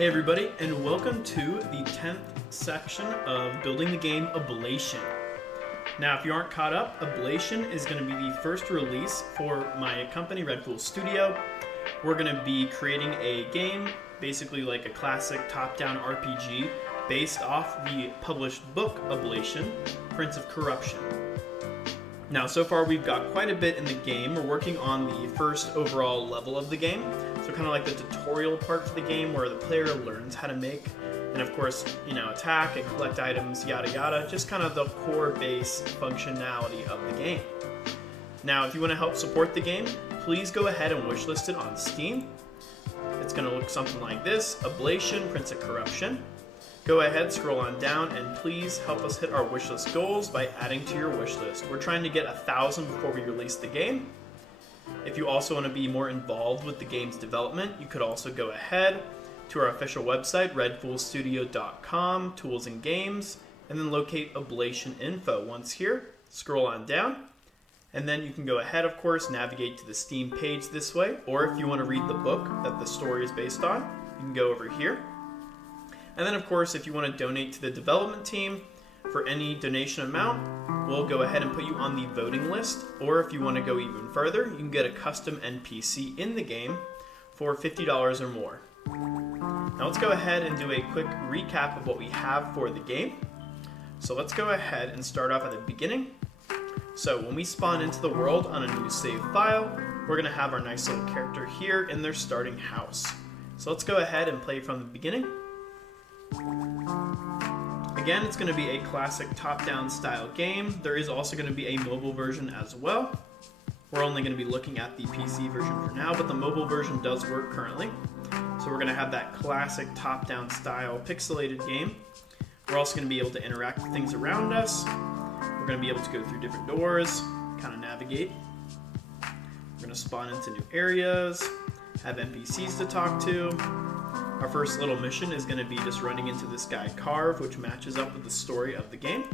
Hey everybody, and welcome to the 10th section of building the game Oblation. Now, if you aren't caught up, Oblation is going to be the first release for my company, Red Fool Studio. We're going to be creating a game, basically like a classic top-down RPG, based off the published book Oblation, Prince of Corruption. Now, so far we've got quite a bit in the game. We're working on the first overall level of the game. So kind of like the tutorial part for the game where the player learns how to make and of course, attack and collect items, yada yada, just kind of the core base functionality of the game. Now, if you want to help support the game, please go ahead and wishlist it on Steam. It's going to look something like this: Oblation, Prince of Corruption. Go ahead, scroll on down, and please help us hit our wishlist goals by adding to your wishlist. We're trying to get 1,000 before we release the game. If you also want to be more involved with the game's development, you could also go ahead to our official website, redfoolstudio.com, tools and games, and then locate Oblation info. Once here, scroll on down, and then you can go ahead, of course, navigate to the Steam page this way, or if you want to read the book that the story is based on, you can go over here. And then, of course, if you want to donate to the development team, for any donation amount, we'll go ahead and put you on the voting list. Or if you want to go even further, you can get a custom NPC in the game for $50 or more. Now let's go ahead and do a quick recap of what we have for the game. So let's go ahead and start off at the beginning. So when we spawn into the world on a new save file, we're going to have our nice little character here in their starting house. So let's go ahead and play from the beginning. Again, it's going to be a classic top-down style game. There is also going to be a mobile version as well. We're only going to be looking at the PC version for now, but the mobile version does work currently. So we're going to have that classic top-down style pixelated game. We're also going to be able to interact with things around us. We're going to be able to go through different doors, kind of navigate. We're going to spawn into new areas, have NPCs to talk to. Our first little mission is going to be just running into this guy Carve, which matches up with the story of the game.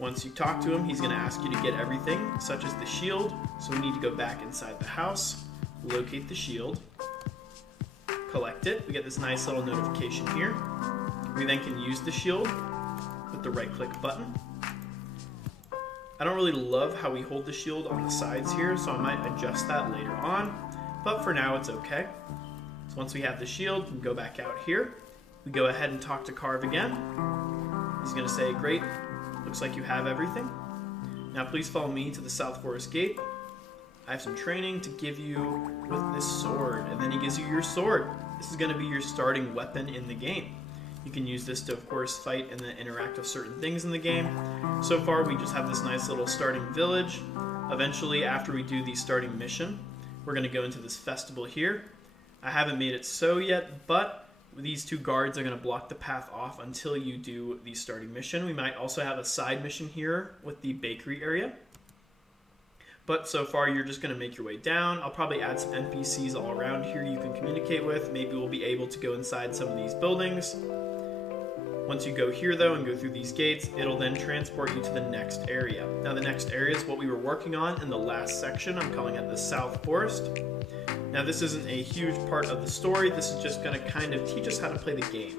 Once you talk to him, he's going to ask you to get everything, such as the shield. So we need to go back inside the house, locate the shield, collect it. We get this nice little notification here. We then can use the shield with the right-click button. I don't really love how we hold the shield on the sides here, so I might adjust that later on, but for now it's okay. So once we have the shield, we can go back out here. We go ahead and talk to Carve again. He's going to say, "Great, looks like you have everything. Now please follow me to the South Forest Gate. I have some training to give you with this sword." And then he gives you your sword. This is going to be your starting weapon in the game. You can use this to, of course, fight and then interact with certain things in the game. So far, we just have this nice little starting village. Eventually, after we do the starting mission, we're going to go into this festival here. I haven't made it so yet, but these two guards are going to block the path off until you do the starting mission. We might also have a side mission here with the bakery area. But so far, you're just going to make your way down. I'll probably add some NPCs all around here you can communicate with. Maybe we'll be able to go inside some of these buildings. Once you go here, though, and go through these gates, it'll then transport you to the next area. Now, the next area is what we were working on in the last section. I'm calling it the South Forest. Now, this isn't a huge part of the story. This is just going to kind of teach us how to play the game.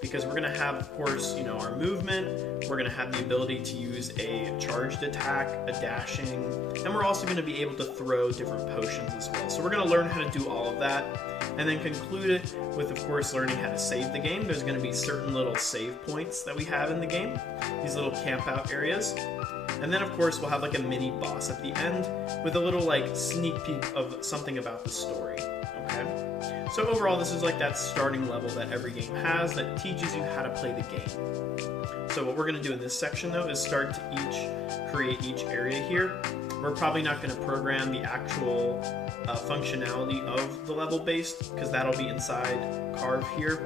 Because we're going to have, of course, our movement. We're going to have the ability to use a charged attack, a dashing, and we're also going to be able to throw different potions as well. So we're going to learn how to do all of that, and then conclude it with, of course, learning how to save the game. There's going to be certain little save points that we have in the game, these little camp out areas. And then, of course, we'll have like a mini boss at the end with a little like sneak peek of something about the story, okay? So overall, this is like that starting level that every game has that teaches you how to play the game. So what we're going to do in this section, though, is start to create each area here. We're probably not going to program the actual functionality of the level based, because that'll be inside Carve here.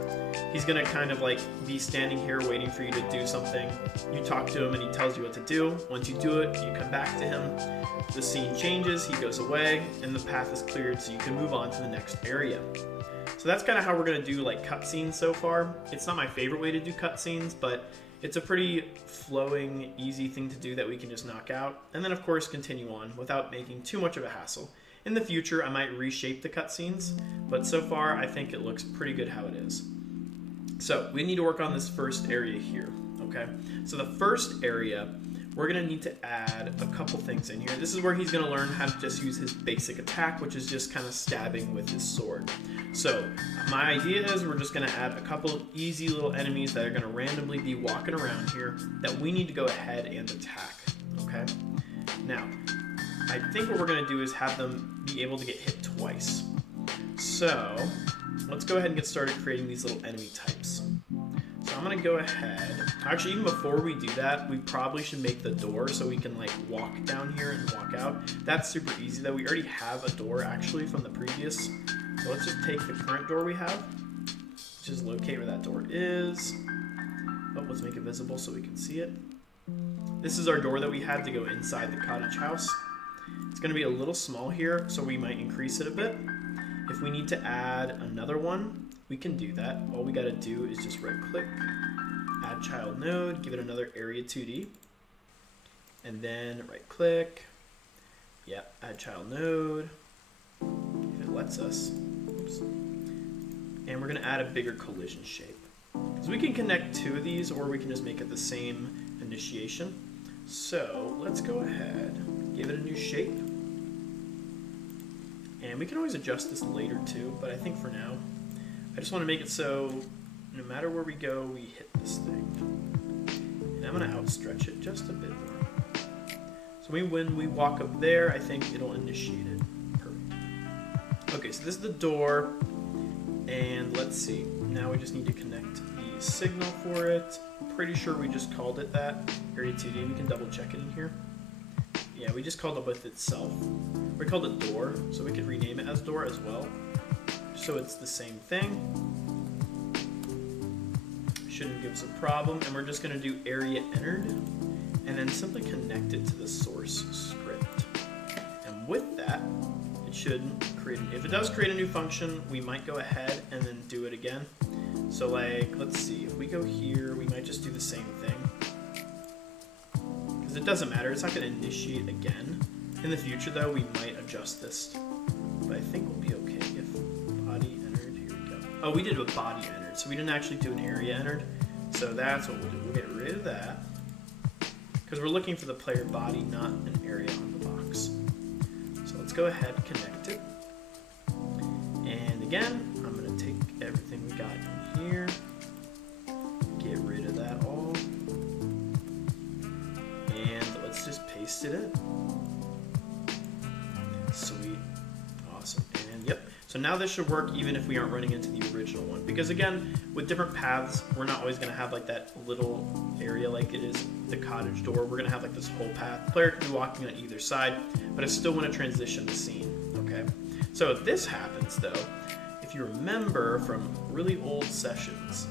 He's going to kind of like be standing here waiting for you to do something. You talk to him and he tells you what to do. Once you do it, you come back to him. The scene changes, he goes away, and the path is cleared so you can move on to the next area. So that's kind of how we're going to do like cutscenes so far. It's not my favorite way to do cutscenes, but it's a pretty flowing, easy thing to do that we can just knock out. And then, of course, continue on without making too much of a hassle. In the future, I might reshape the cutscenes, but so far, I think it looks pretty good how it is. So we need to work on this first area here, okay? So the first area, we're gonna need to add a couple things in here. This is where he's gonna learn how to just use his basic attack, which is just kind of stabbing with his sword. So my idea is we're just gonna add a couple of easy little enemies that are gonna randomly be walking around here that we need to go ahead and attack, okay? Now, I think what we're gonna do is have them be able to get hit twice. So let's go ahead and get started creating these little enemy types. So I'm gonna go ahead, actually even before we do that, we probably should make the door so we can like walk down here and walk out. That's super easy though. We already have a door actually from the previous. So let's just take the current door we have, just locate where that door is. Oh, let's make it visible so we can see it. This is our door that we had to go inside the cottage house. It's gonna be a little small here, so we might increase it a bit. If we need to add another one, we can do that. All we gotta do is just right click, add child node, give it another area 2D, and then right click, yep, add child node, if it lets us. Oops. And we're gonna add a bigger collision shape. So we can connect two of these, or we can just make it the same initiation. So let's go ahead, give it a new shape. And we can always adjust this later too, but I think for now, I just want to make it so no matter where we go, we hit this thing. And I'm going to outstretch it just a bit more. So when we walk up there, I think it'll initiate it. Perfect. Okay, so this is the door. And let's see. Now we just need to connect the signal for it. I'm pretty sure we just called it that. Area 2D, we can double check it in here. Yeah, we just called it with itself. We called it door, so we could rename it as door as well. So it's the same thing. Shouldn't give us a problem. And we're just gonna do area entered and then simply connect it to the source script. And with that, it should create, if it does create a new function, we might go ahead and then do it again. So like, let's see, if we go here, we might just do the same thing. Because it doesn't matter, it's not gonna initiate again. In the future though, we might adjust this. But I think we'll be okay if body entered, here we go. Oh, we did a body entered, so we didn't actually do an area entered. So that's what we'll do, we'll get rid of that. Because we're looking for the player body, not an area on the box. So let's go ahead and connect it. And again, I'm gonna take everything we got in here, get rid of that all, and let's just paste it in. Sweet, awesome, and yep. So now this should work even if we aren't running into the original one. Because again, with different paths, we're not always gonna have like that little area like it is the cottage door. We're gonna have like this whole path. The player can be walking on either side, but I still wanna transition the scene, okay? So if this happens though, if you remember from really old sessions,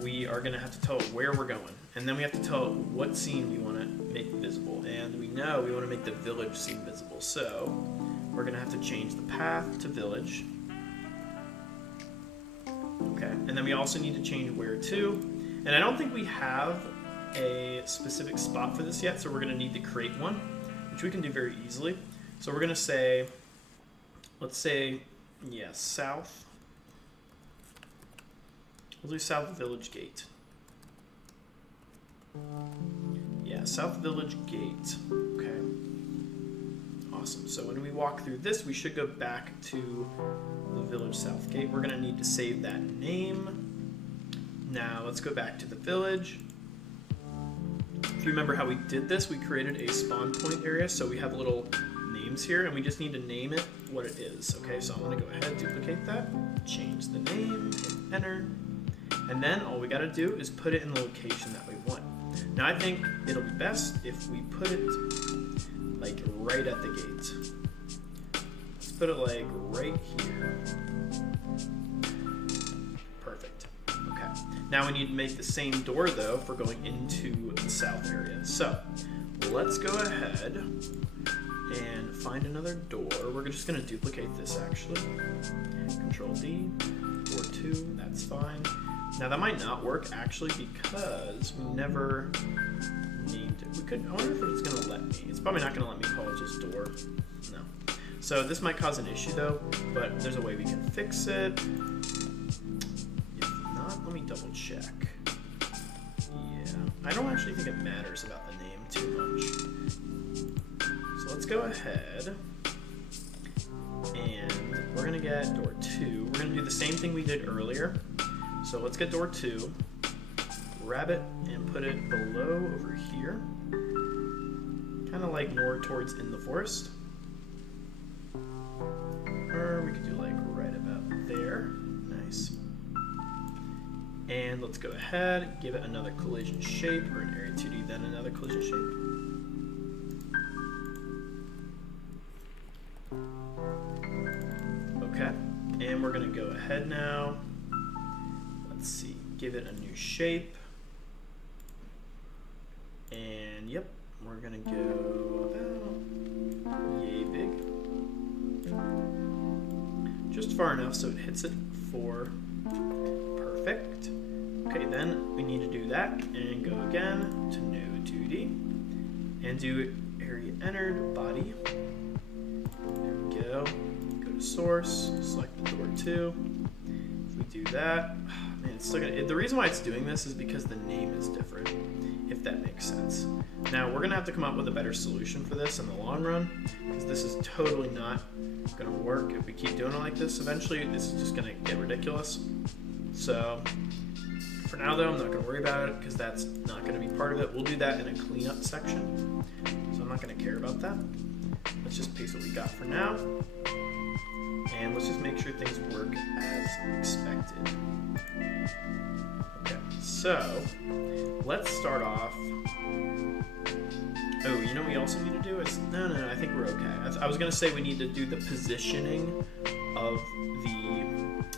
we are gonna have to tell it where we're going. And then we have to tell it what scene we wanna make visible. And we know we wanna make the village scene visible. So we're gonna have to change the path to village. Okay, and then we also need to change where to. And I don't think we have a specific spot for this yet, so we're gonna need to create one, which we can do very easily. So we're gonna say, let's say, yeah, south. We'll do south village gate. Yeah, south village gate, okay. Awesome, so when we walk through this, we should go back to the village south gate. We're gonna need to save that name. Now let's go back to the village. If you remember how we did this, we created a spawn point area, so we have little names here, and we just need to name it what it is, okay? So I'm gonna go ahead, duplicate that, change the name, hit enter, and then all we gotta do is put it in the location that we want. Now I think it'll be best if we put it like right at the gate. Let's put it like right here. Perfect. Okay. Now we need to make the same door though for going into the south area. So let's go ahead and find another door. We're just gonna duplicate this actually. Control D, door 2, that's fine. Now that might not work actually because we never named it. We could, I wonder if it's gonna let me. It's probably not gonna let me call it just door. No. So this might cause an issue though, but there's a way we can fix it. If not, let me double check. Yeah, I don't actually think it matters about the name too much. So let's go ahead and we're gonna get door 2. We're gonna do the same thing we did earlier. So let's get door 2, grab it and put it below over here. Kind of like more towards in the forest. Or we could do like right about there. Nice. And let's go ahead, give it another collision shape, or an area 2D, then another collision shape. Okay, and we're gonna go ahead now. Let's see, give it a new shape. And yep, we're gonna go about yay big. Just far enough so it hits it 4. Perfect. Okay, then we need to do that and go again to new 2D and do area entered body. There we go. Go to source, select the door 2. If we do that, man, it's still gonna. The reason why it's doing this is because the name is different, if that makes sense. Now we're gonna have to come up with a better solution for this in the long run, because this is totally not gonna work if we keep doing it like this. Eventually, this is just gonna get ridiculous. So for now though, I'm not gonna worry about it because that's not gonna be part of it. We'll do that in a cleanup section. So I'm not gonna care about that. Let's just paste what we got for now. And let's just make sure things work as expected. Okay, so let's start off. Oh, you know what we also need to do is, no, I think we're okay. I was gonna say we need to do the positioning of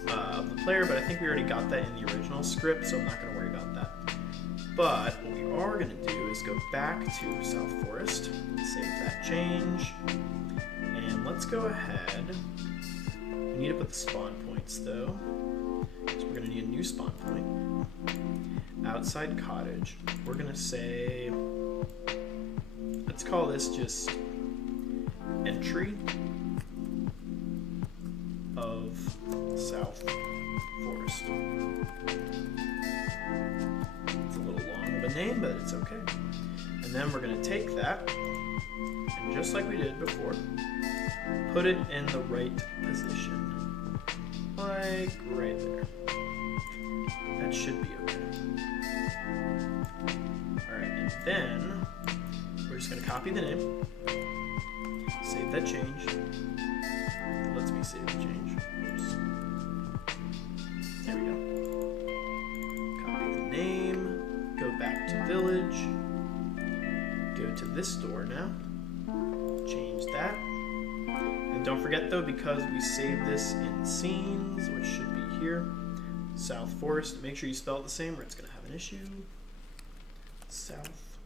the player, but I think we already got that in the original script, so I'm not gonna worry about that. But what we are gonna do is go back to South Forest, save that change, and let's go ahead. We need to put the spawn points though, so we're gonna need a new spawn point. Outside cottage, we're gonna say, let's call this just entry of South Forest. It's a little long of a name, but it's okay. And then we're gonna take that, and just like we did before, put it in the right position. Like right there. That should be okay. Alright, and then we're just gonna copy the name, save that change. It lets me save the change. Oops. There we go. Copy the name, go back to village, go to this door now, change that. And don't forget though, because we saved this in scenes, which should be here, South Forest, make sure you spell it the same or it's gonna have an issue. South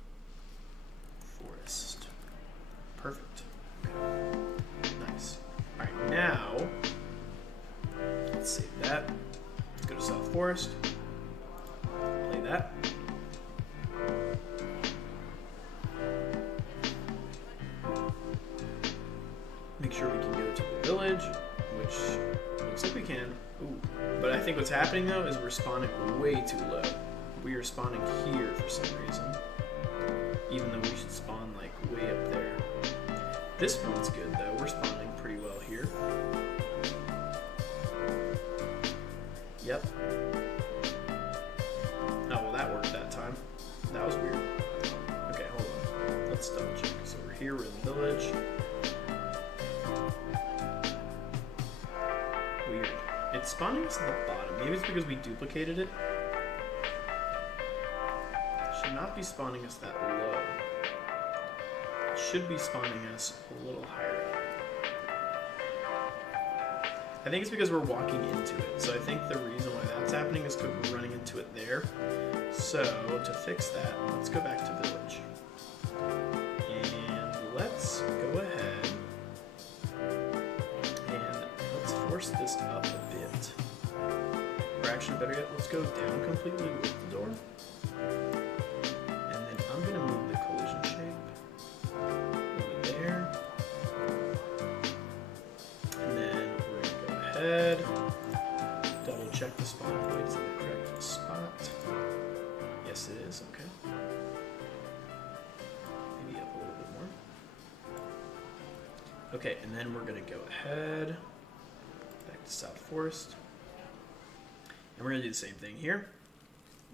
Forest. Perfect. Nice. Alright, now let's save that. Let's go to South Forest. Play that. Make sure we can go to the village, which looks like we can. Ooh. But I think what's happening though is we're spawning way too low. We are spawning here for some reason, even though we should spawn like way up there. This one's good though, we're spawning pretty well here. Yep. Oh, well that worked that time. That was weird. Okay, hold on. Let's double check. So we're here, we're in the village. Weird. It's spawning us at the bottom. Maybe it's because we duplicated it. It should not be spawning us that low. It should be spawning us a little higher. I think it's because we're walking into it. So I think the reason why that's happening is because we're running into it there. So to fix that, let's go back to village. And let's go ahead and let's force this up a bit. Or actually better yet, let's go down completely with the door. And then I'm gonna move the collision shape over there. ahead, double check the spawn point is in the correct spot. Yes, it is. Okay. Maybe up a little bit more. Okay, and then we're gonna go ahead back to South Forest, and we're gonna do the same thing here.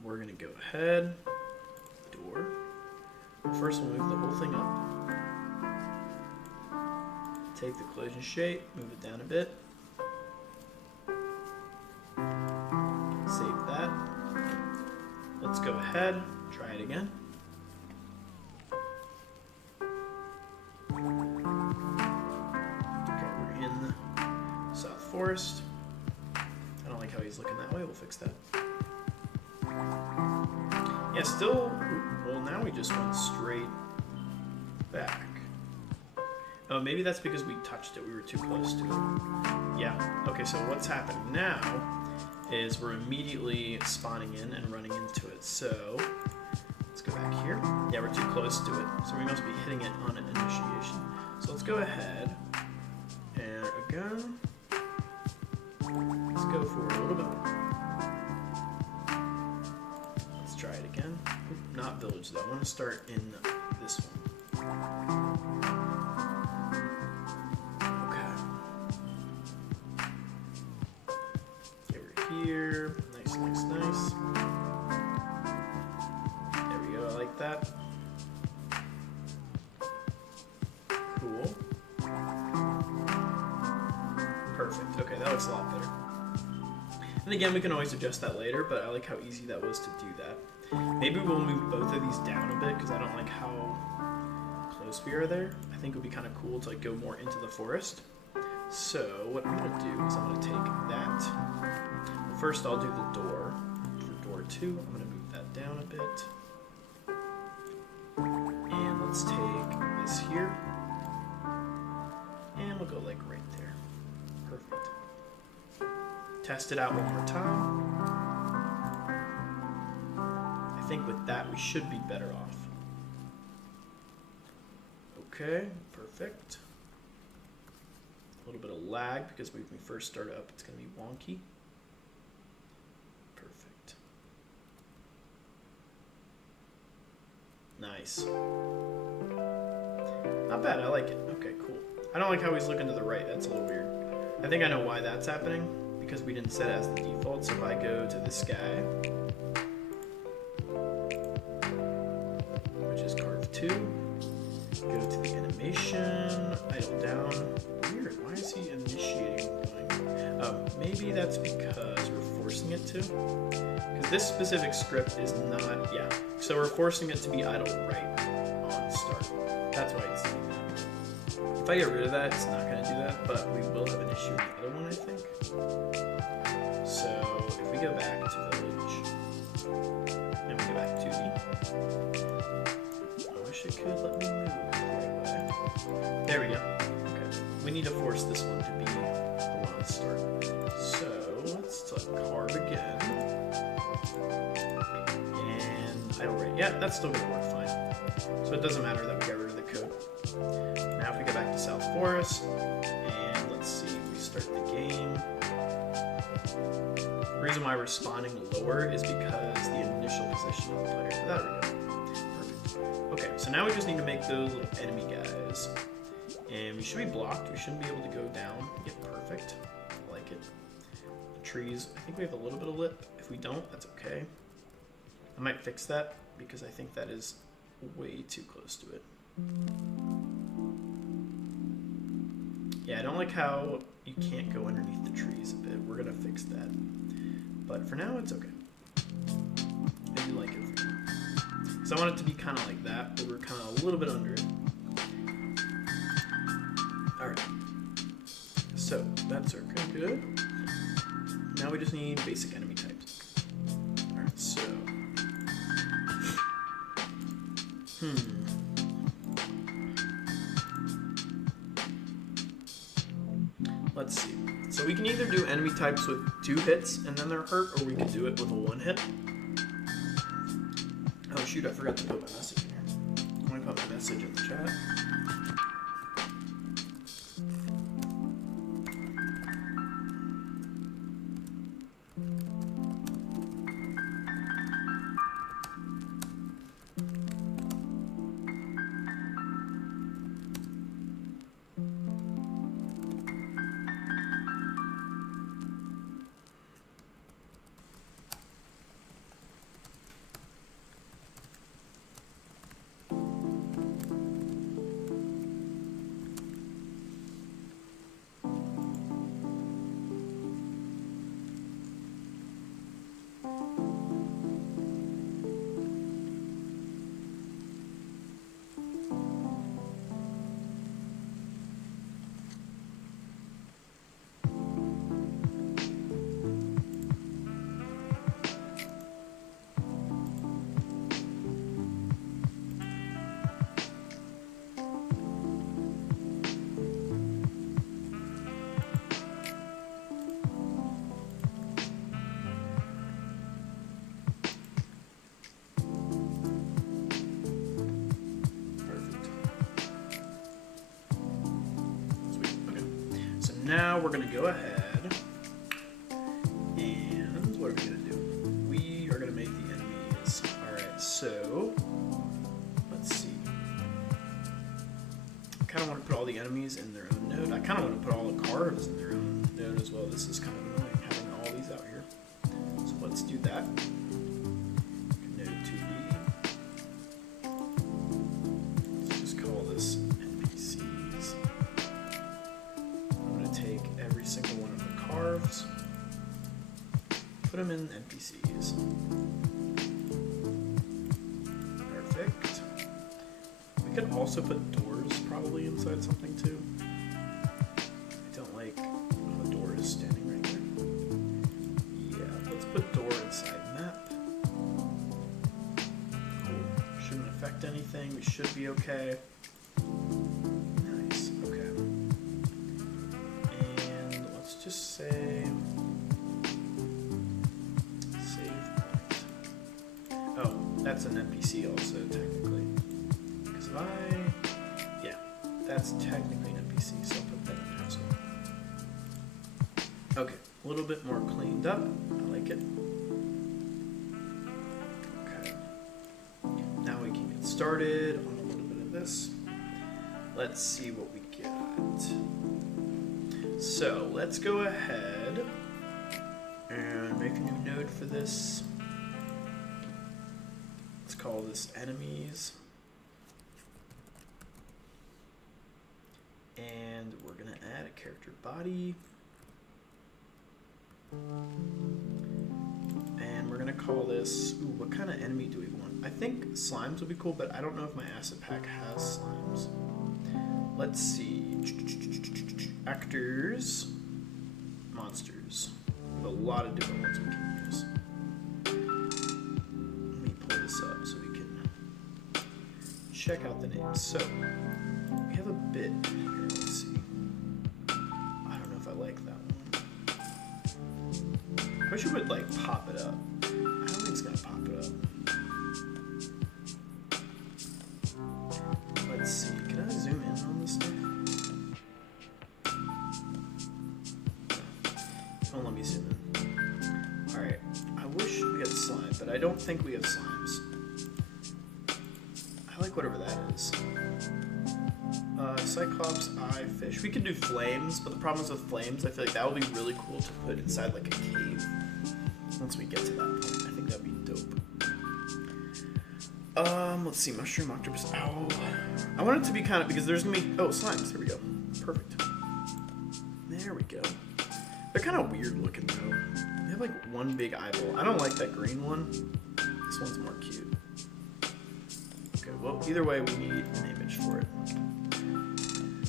We're gonna go ahead, door. First, we'll move the whole thing up. Take the collision shape, move it down a bit. Save that. Let's go ahead, try it again. Okay, we're in South Forest. I don't like how he's looking that way, we'll fix that. Yeah, still, well, now we just went straight back. Oh, maybe that's because we touched it, we were too close to it. Yeah, okay, so what's happening now is we're immediately spawning in and running into it. So let's go back here. Yeah, we're too close to it, so we must be hitting it on an initiation. So let's go ahead and again, let's go for a little bit more. Let's try it again. Oop, not village though, I want to start in this one. Here, nice. There we go, I like that. Cool. Perfect, okay, that looks a lot better. And again, we can always adjust that later, but I like how easy that was to do that. Maybe we'll move both of these down a bit, because I don't like how close we are there. I think it would be kind of cool to like go more into the forest. So what I'm going to do is I'm going to take that. First, I'll do the door. For door 2, I'm going to move that down a bit. And let's take this here. And we'll go like right there. Perfect. Test it out one more time. I think with that, we should be better off. Okay, perfect. A little bit of lag because when we first start up, it's going to be wonky. Perfect. Nice. Not bad, I like it. Okay, cool. I don't like how he's looking to the right, that's a little weird. I think I know why that's happening, because we didn't set it as the default. So if I go to this guy, which is carve 2, go to the animation, idle down. Weird, why is he initiating going? Oh, maybe that's because we're forcing it to. Because this specific script is not, yeah. So we're forcing it to be idle right on start. That's why it's doing that. If I get rid of that, it's not going to do that, but we will have an issue with the other one, I think. So if we go back to village, and we go back to the, I wish it could let me move the right way. There we go. Okay. We need to force this one to be the one on the start. So let's carve again. And idle rate. Yeah, that's still going to work fine. So it doesn't matter that we got rid of the code. Now if we go back to South Forest, and let's see, we start the game. The reason why we're spawning lower is because the initial position of the player. So there we go. Perfect. Okay, so now we just need to make those little enemy guys. And we should be blocked. We shouldn't be able to go down. Get perfect. I like it. The trees, I think we have a little bit of lip. If we don't, that's okay. I might fix that because I think that is way too close to it. Yeah, I don't like how you can't go underneath the trees a bit. We're gonna fix that. But for now, it's okay. I do like it. So I want it to be kind of like that, but we're kind of a little bit under it. Alright. So, that's okay, good. Now we just need basic enemy types. Alright, so. Let's see. So we can either do enemy types with 2 hits and then they're hurt, or we can do it with a 1 hit. Oh shoot, I forgot to put my message in here. I'm gonna put my message in the chat. now we're gonna go ahead and what are we gonna do? We are gonna make the enemies. Alright, so let's see. I kinda wanna put all the enemies in their own node. I kinda wanna put all the cards in their own node as well. This is kind of annoying having all these out here. So let's do that. Node 2D. Let's just call this NPCs. I'm gonna take every single one of the carves, put them in NPCs. Perfect. We could also put doors probably inside something too. I don't like how the door is standing right there. Yeah, let's put door inside map. Cool. Shouldn't affect anything. We should be okay. Nice. Okay. And let's just say save point. Oh, that's an NPC also technically. Because if yeah, that's technically an NPC, so I'll put that in there as well. Okay, a little bit more cleaned up. I like it. Okay. Now we can get started on a little bit of this. Let's see what we got. So let's go ahead and make a new node for this. Let's call this enemies. And we're gonna add a character body. And we're gonna call this, ooh, what kind of enemy do we want? I think slimes would be cool, but I don't know if my asset pack has slimes. Let's see. Actors, monsters. We have a lot of different ones we can use. Let me pull this up so we can check out the names. So, we have a bit here, let's see. I don't know if I like that one. I wish it would like pop it up. I don't think it's gonna pop it up. Let's see, can I zoom in on this stuff? Don't let me zoom in. Alright, I wish we had slime, but I don't think we have slimes. I like whatever that is. Cyclops, eye, fish. We could do flames, but the problem is with flames, I feel like that would be really cool to put inside like a cave. Once we get to that point, I think that'd be dope. Let's see, mushroom, octopus, owl. I want it to be kind of, because there's gonna be, oh, slimes, here we go. Perfect. There we go. They're kind of weird looking though. They have like one big eyeball. I don't like that green one. This one's more cute. Okay, well, either way, we need an image for it.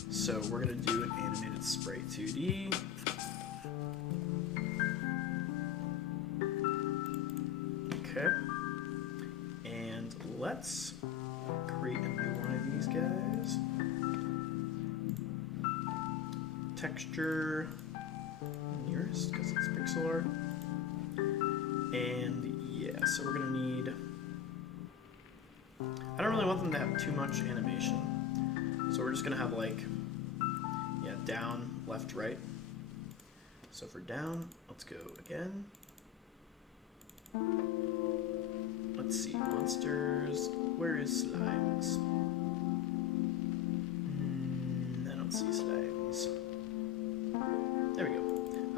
So we're gonna do an animated spray 2D. Okay. And let's create a new one of these guys. Texture nearest, because it's pixel art. And yeah, so we're gonna need, I don't really want them to have too much animation. So we're just gonna have like, yeah, down, left, right. So for down, let's go again. Let's see, monsters. Where is slimes? I don't see slimes. There we go.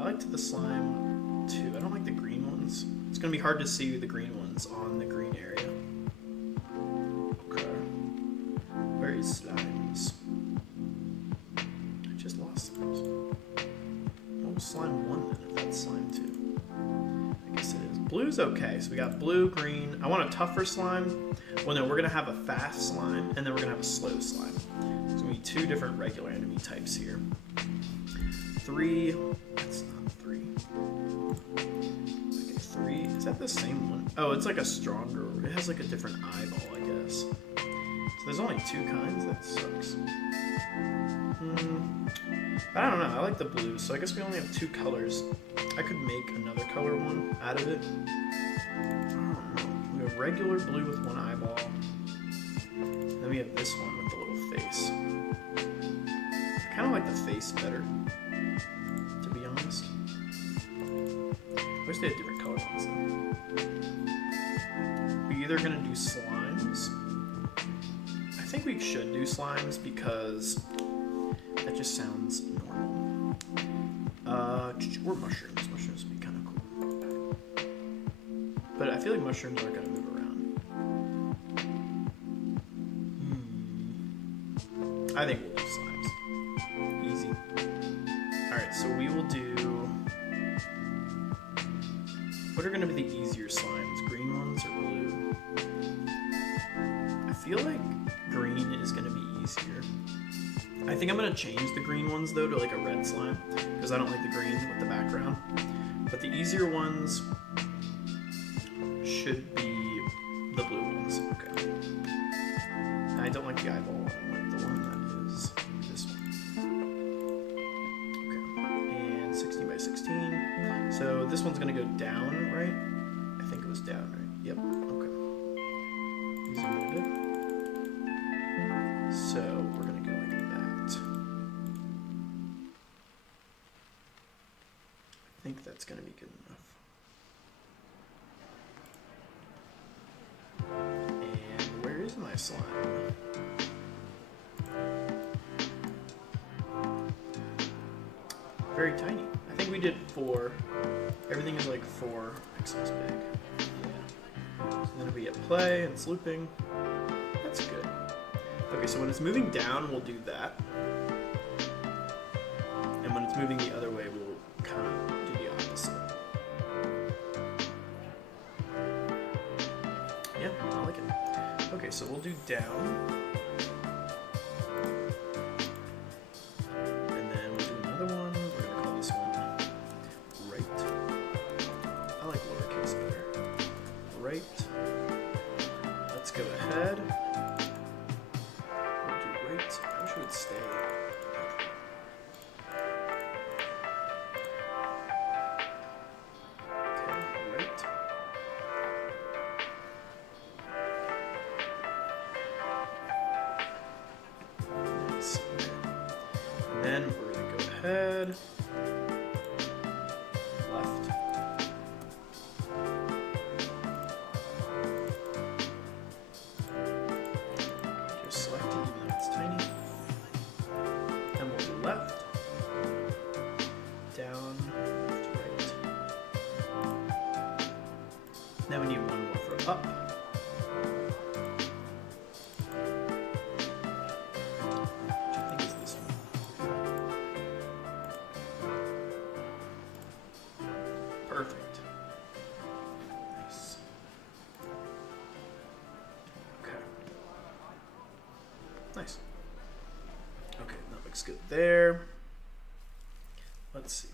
I liked the slime too. I don't like the green ones. It's gonna be hard to see the green ones on the green area. Okay. Where is slimes? I just lost slimes. Oh, slime 1 then, if that's slime 2. I guess it is. Blue's okay, so we got blue, green. I want a tougher slime. Well, no, we're gonna have a fast slime, and then we're gonna have a slow slime. There's gonna be 2 different regular enemy types here. 3, that's not 3. Okay, 3, is that the same one? Oh, it's like a stronger, it has like a different eyeball, I guess. So there's only 2 kinds, that sucks. I don't know, I like the blue, so I guess we only have 2 colors. I could make another color one out of it. I don't know. We have regular blue with 1 eyeball. Then we have this one with the little face. I kind of like the face better. wish they had different color ones though. We're either gonna do slimes. I think we should do slimes because that just sounds normal. Or mushrooms. Mushrooms would be kind of cool. But I feel like mushrooms aren't gonna move around. I think we'll do slimes. Easy. Alright, so we will do... What are going to be the easier slimes? Green ones or blue? I feel like green is going to be easier. I think I'm going to change the green ones though to like a red slime because I don't like the green with the background. But the easier ones should be the blue ones. Okay. I don't like the eyeball one. I like the one that is this one. Okay. And 16 by 16. So this one's going to go down, right? I think it was down, right? Yep. Okay. Zoom in a bit. So we're going to go like that. I think that's going to be good enough. And where is my slime? Very tiny. I think we did 4. Everything is like 4 pixels big. Yeah. So then we hit play and it's looping. That's good. Okay, so when it's moving down, we'll do that. And when it's moving the other way, we'll kind of do the opposite. Yeah, I like it. Okay, so we'll do down. And then we'll do another one. We're going to call this one right. I like lowercase better. Right. Let's go ahead. We'll do right. I wish it would stay. Then we're going to go ahead, left, just select it even though it's tiny, then we'll do left, down, left, right, then we need one more for up. Perfect. Nice. Okay. Nice. Okay, that looks good there. Let's see.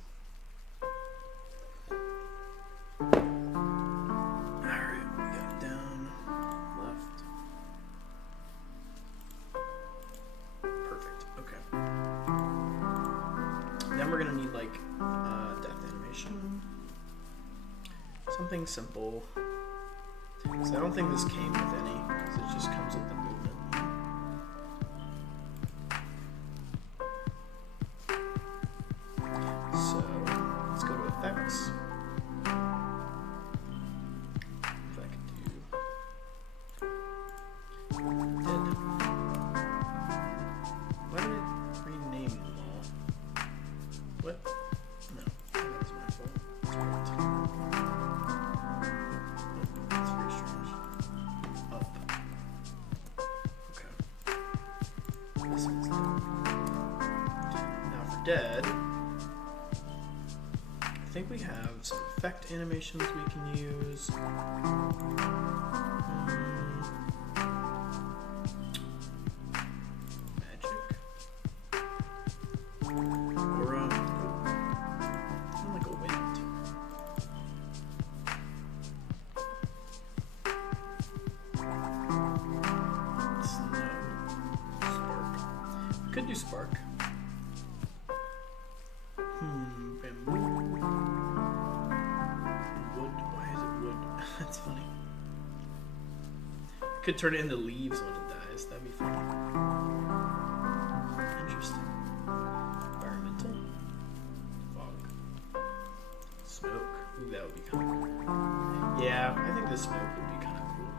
Alright, we got down, left. Perfect. Okay. Then we're gonna need like death animation. Something simple. So I don't think this came with any, because it just comes with the movement. So let's go to effects. If I could do dead. Why did it rename them all? What? No, that was my fault. It's great. Dead. I think we have some effect animations we can use. Magic. Aura. Oh, like a wind. Snow. Spark. We could do spark. Wood. Why is it wood? That's funny. Could turn it into leaves when it dies. That'd be funny. Interesting. Environmental. Fog. Smoke. Ooh, that would be kind Yeah, I think this smoke would be kind of cool.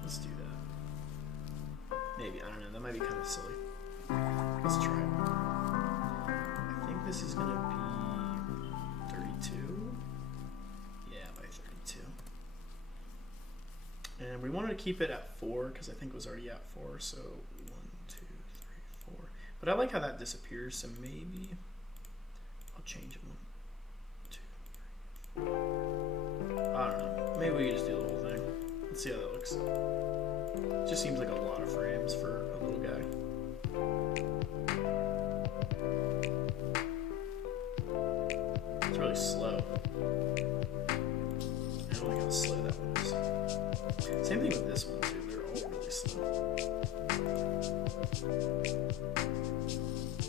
Let's do that. Maybe, I don't know, that might be kind of silly. Let's try it. I think this is gonna be 32. Yeah, by 32. And we wanted to keep it at 4 because I think it was already at 4. So 1, 2, 3, 4. But I like how that disappears. So maybe I'll change it. 1, 2, 3, 4. I don't know. Maybe we can just do the whole thing. Let's see how that looks. It just seems like a lot of frames for a little guy. It's really slow. I don't like how slow that one is. Same thing with this one too, they're all really slow.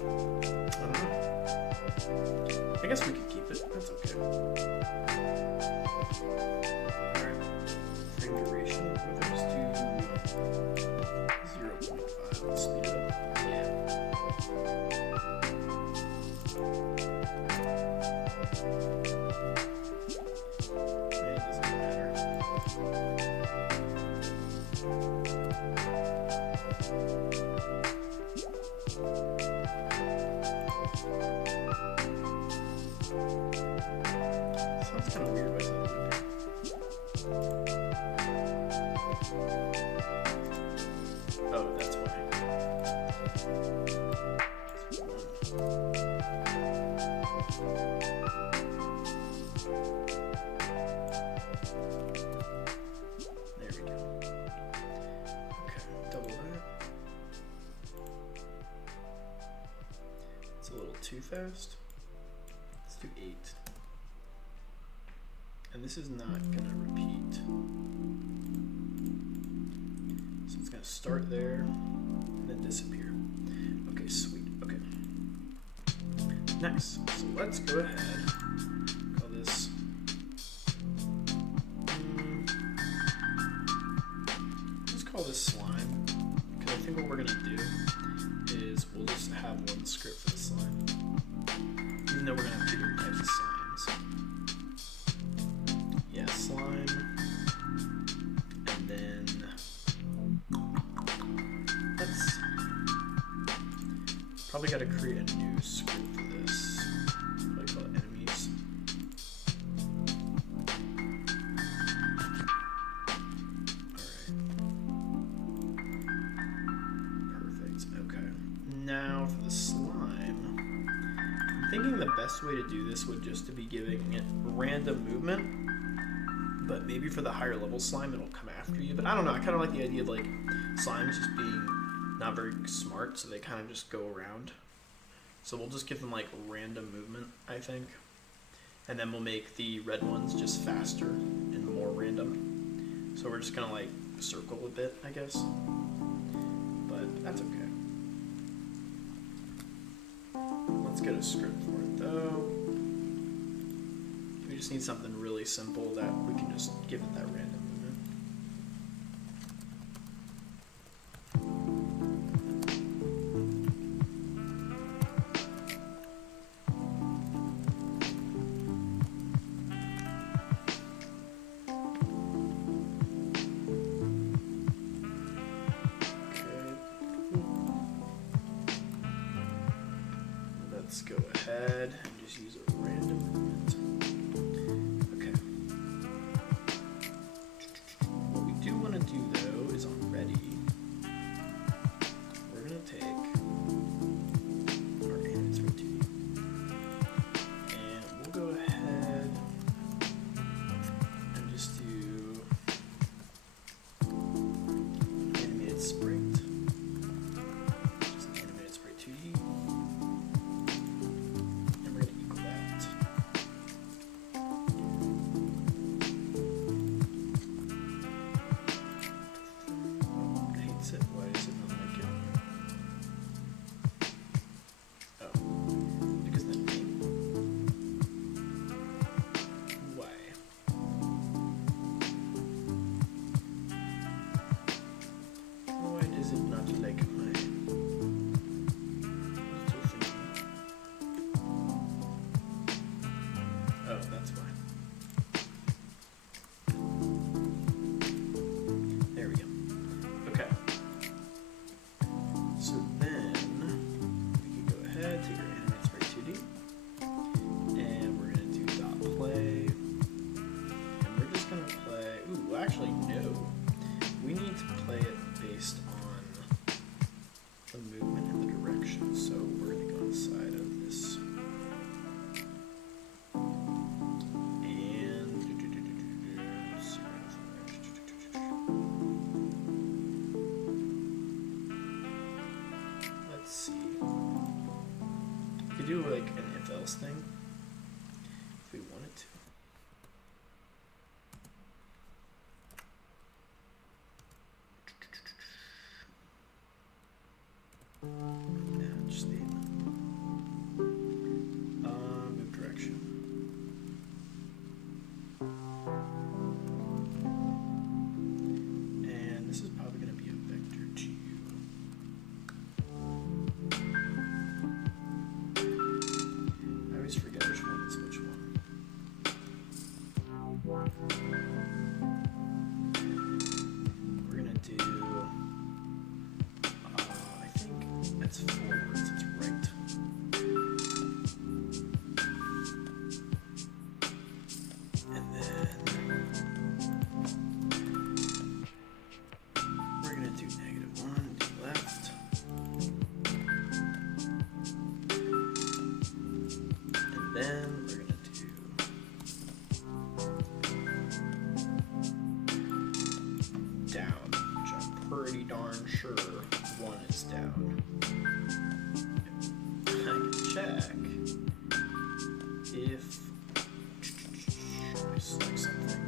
I don't know. I guess we could keep it, that's okay. Alright, frame duration, what if I just do 0.5, let's speed it up. Yeah. It doesn't matter. Sounds kind of weird by some people. Oh, that's why. There we go. Okay, double that. It's a little too fast. Let's do 8. And this is not gonna repeat. So it's gonna start there and then disappear. Okay, sweet. Okay. Nice. So let's go ahead. Call this. Let's call this slime. Because I think what we're gonna do is we'll just have one script for the slime. Even though we're gonna have 2 different types of slimes. Yeah, slime. And then let's probably gotta create a new script for this. Probably call it enemies. Alright. Perfect. Okay. Now for the slime. I'm thinking the best way to do this would just to be giving it random movement. But maybe for the higher level slime, it'll come after you. But I don't know. I kind of like the idea of like slimes just being not very smart, so they kind of just go around. So we'll just give them like random movement, I think. And then we'll make the red ones just faster and more random. So we're just gonna like circle a bit, I guess. But that's okay. Let's get a script for it though. We just need something really simple that we can just give it that random movement. Okay. Let's go ahead and just use a random movement. Okay. Well, actually, no. We need to play it based on the movement and the direction. So we're going to go inside of this. Let's see. We could do like an if-else thing if we wanted to. Just the move direction. And this is probably going to be a vector 2. I always forget which one is which one. We're going to do, I think it's forwards, it's right. And then we're going to do -1, do left. And then we're going to do down, which I'm pretty darn sure 1 is down. I can check if I select something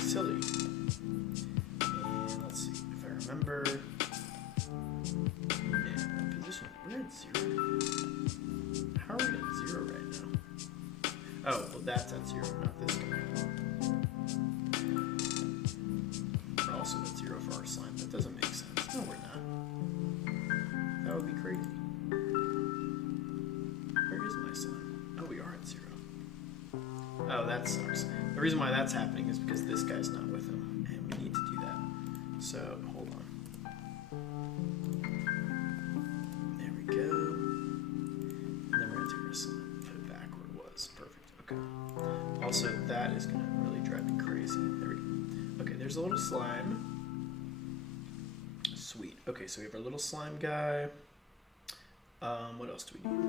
silly. And let's see if I remember. Yeah, position. We're at 0. How are we at 0 right now? Oh, well, that's at 0, not this guy. We're also at 0 for our slime. That doesn't make sense. No, we're not. That would be crazy. Where is my slime? Oh, we are at 0. Oh, that sucks. The reason why that's happening is because this guy's not with him, and we need to do that. So, hold on. There we go. And then we're going to take our slime, put it back where it was. Perfect. Okay. Also, that is going to really drive me crazy. There we go. Okay, there's a little slime. Sweet. Okay, so we have our little slime guy. What else do we need?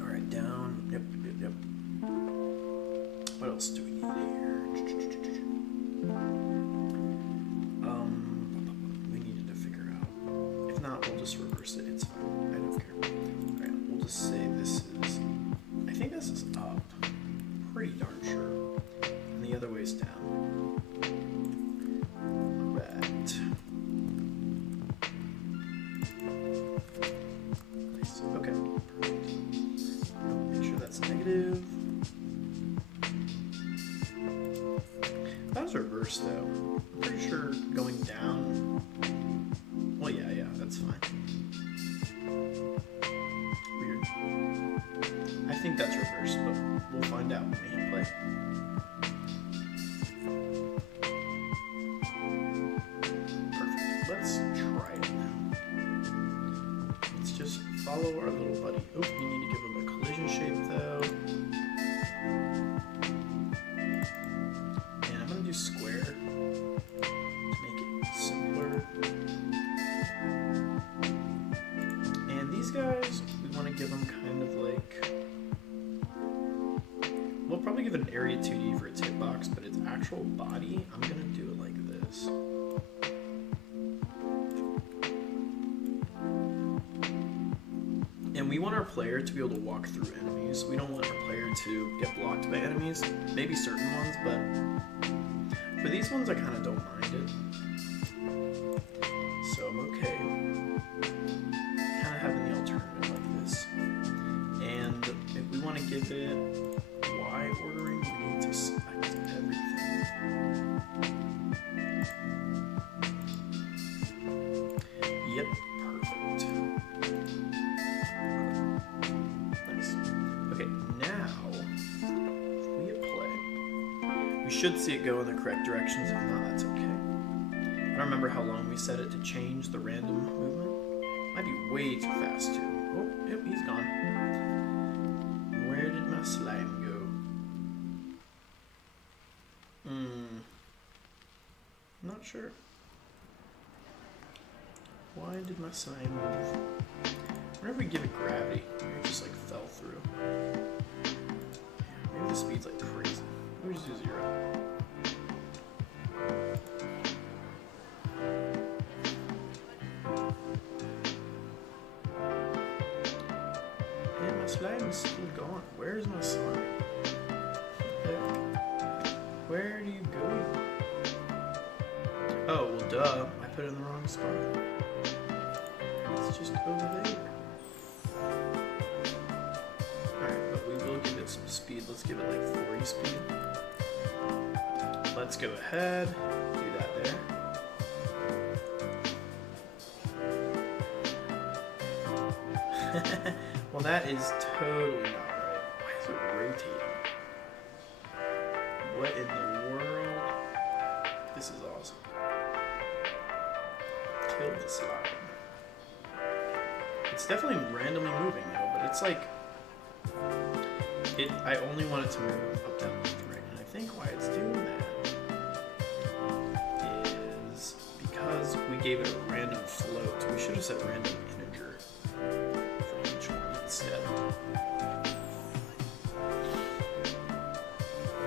Alright, down. Yep. What else do we need here? We needed to figure out. If not, we'll just reverse it. It's fine. I don't care. Alright, we'll just say this is... I think this is up. Pretty darn sure. And the other way's down. Nice. Okay. Make sure that's negative. That was reversed though. I'm pretty sure going down. Well, yeah, that's fine. Weird. I think that's reversed, but we'll find out when we hit play. Let's try it now. Let's just follow our little buddy. Oh, we need to give him a collision shape though. And I'm gonna do square to make it simpler. And these guys, we want to give them kind of like... We'll probably give it an area 2D for its hitbox, but its actual body, I'm gonna do it like this. And we want our player to be able to walk through enemies. We don't want our player to get blocked by enemies. Maybe certain ones, but for these ones I kind of don't mind it. So I'm okay kind of having the alternative like this. And if we want to give it Y ordering, we need to select everything. Yep, perfect. Nice. Okay, now, if we hit play, we should see it go in the correct directions. If not, that's okay. I don't remember how long we set it to change the random movement. Might be way too fast, too. Oh, yep, he's gone. Where did my not sure. Why did my sign move? Whenever we give it gravity, maybe it just like fell through. Maybe the speed's like crazy. Let me just do 0. And my slime is still gone. Where's my slime? Where do you go? Oh, well, duh. I put it in the wrong spot. It's just over there. Alright, but we will give it some speed. Let's give it like 40 speed. Let's go ahead, do that there. Well, that is totally not right. Why is it rotating? What in the world? This is awesome. Kill the slime. It's definitely randomly moving though, but it's like I only want it to move up, down, left, right, and I think why it's doing that is because we gave it a random float. We should have said random integer for each one instead.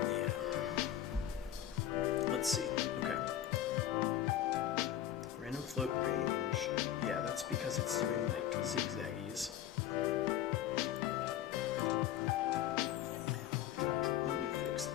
Yeah. Let's see. Okay. Random float range. Yeah, that's because it's doing like zigzaggies. Let me fix that.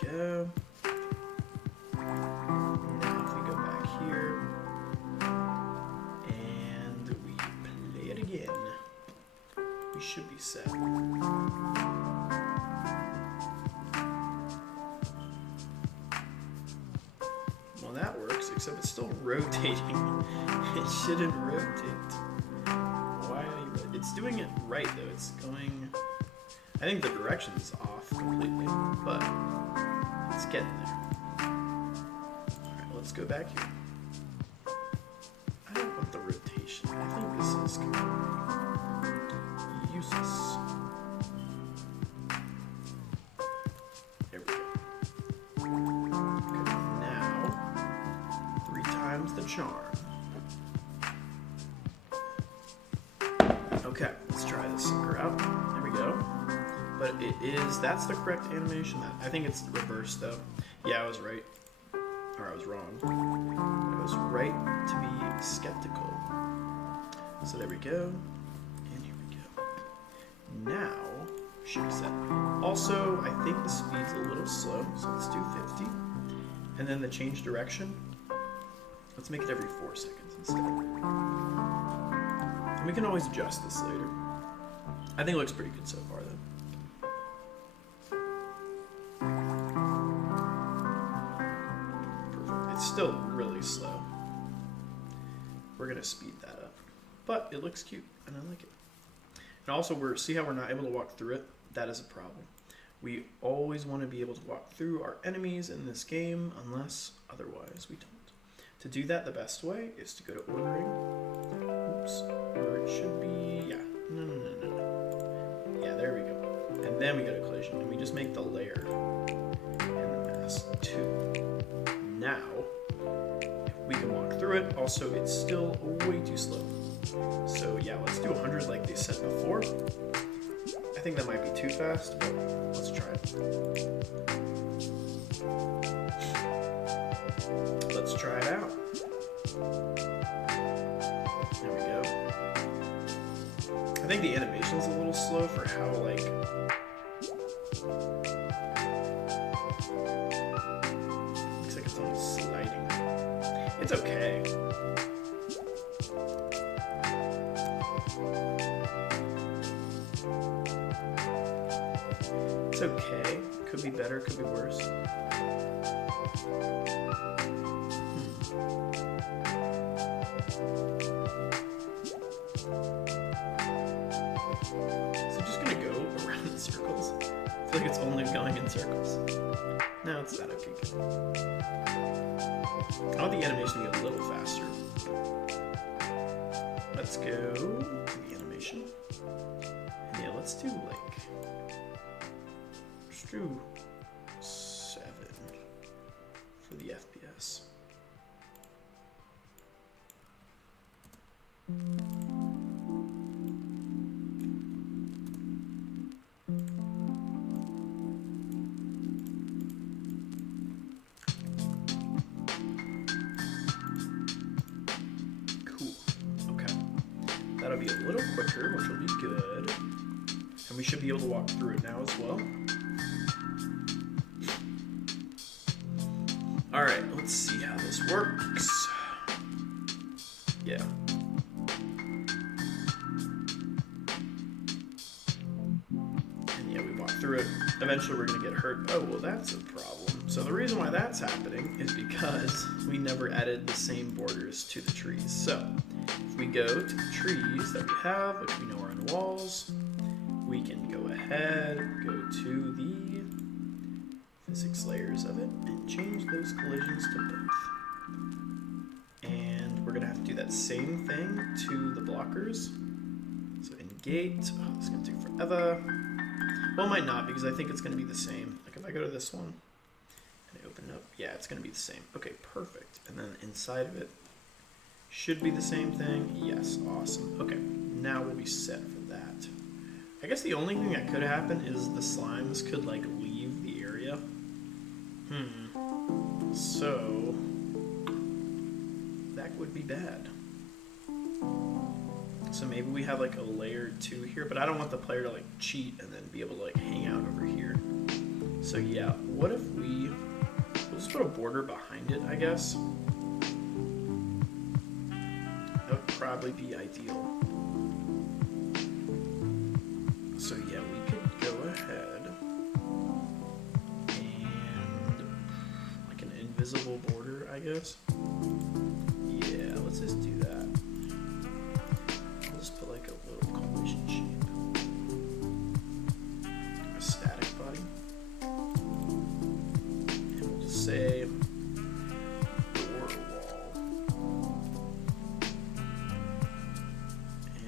Go. Now if we go back here and we play it again, we should be set. Well, that works, except it's still rotating. It shouldn't rotate. Why? It's doing it right though. It's going. I think the direction's off completely, but it's getting there. Alright, let's go back here. I don't want the rotation. I think this is completely useless. There we go. Okay, now, 3 times the charm. Okay, let's try this sucker out. There we go. But that's the correct animation. I think it's reversed though. Yeah, I was right. Or I was wrong. I was right to be skeptical. So there we go. And here we go. Now, should be set. Also, I think the speed's a little slow, so let's do 50. And then the change direction, let's make it every 4 seconds instead. And we can always adjust this later. I think it looks pretty good so far though. It's still really slow. We're gonna speed that up, but it looks cute and I like it. And also, see how we're not able to walk through it? That is a problem. We always want to be able to walk through our enemies in this game unless otherwise we don't. To do that, the best way is to go to ordering. Oops, or it should be, yeah, no. Yeah, there we go. And then we go to collision and we just make the layer and the mask 2. Now, we can walk through it. Also, it's still way too slow. So yeah, let's do 100 like they said before. I think that might be too fast, but let's try it. Let's try it out. There we go. I think the animation's a little slow for how like looks like it's almost sliding. It's okay. It's okay. Could be better, could be worse. Is it just gonna go around in circles? I feel like it's only going in circles. No, it's not okay. Good. I want the animation to get a little faster. Let's go to the animation. And yeah, let's do like, let's do 7 for the FPS. That'll be a little quicker, which will be good. And we should be able to walk through it now as well. Alright, let's see how this works. Yeah. And yeah, we walk through it. Eventually we're going to get hurt. Oh, well that's a problem. So the reason why that's happening is because we never added the same borders to the trees. So if we go to the trees that we have, which we know are on the walls, we can go ahead, go to the physics layers of it, and change those collisions to both. And we're going to have to do that same thing to the blockers. So in gate, oh, this is going to take forever. Well, it might not, because I think it's going to be the same. Like if I go to this one, and I open it up, yeah, it's going to be the same. Okay, perfect. And then inside of it, should be the same thing. Yes, awesome. Okay, now we'll be set for that. I guess the only thing that could happen is the slimes could like leave the area. So that would be bad. So maybe we have like a layer 2 here, but I don't want the player to like cheat and then be able to like hang out over here. So yeah, what if we'll just put a border behind it, I guess. That would probably be ideal. So yeah, we could go ahead and like an invisible border, I guess. Yeah, let's just do that. I'll just put like a little collision shape. A static body. And we'll just say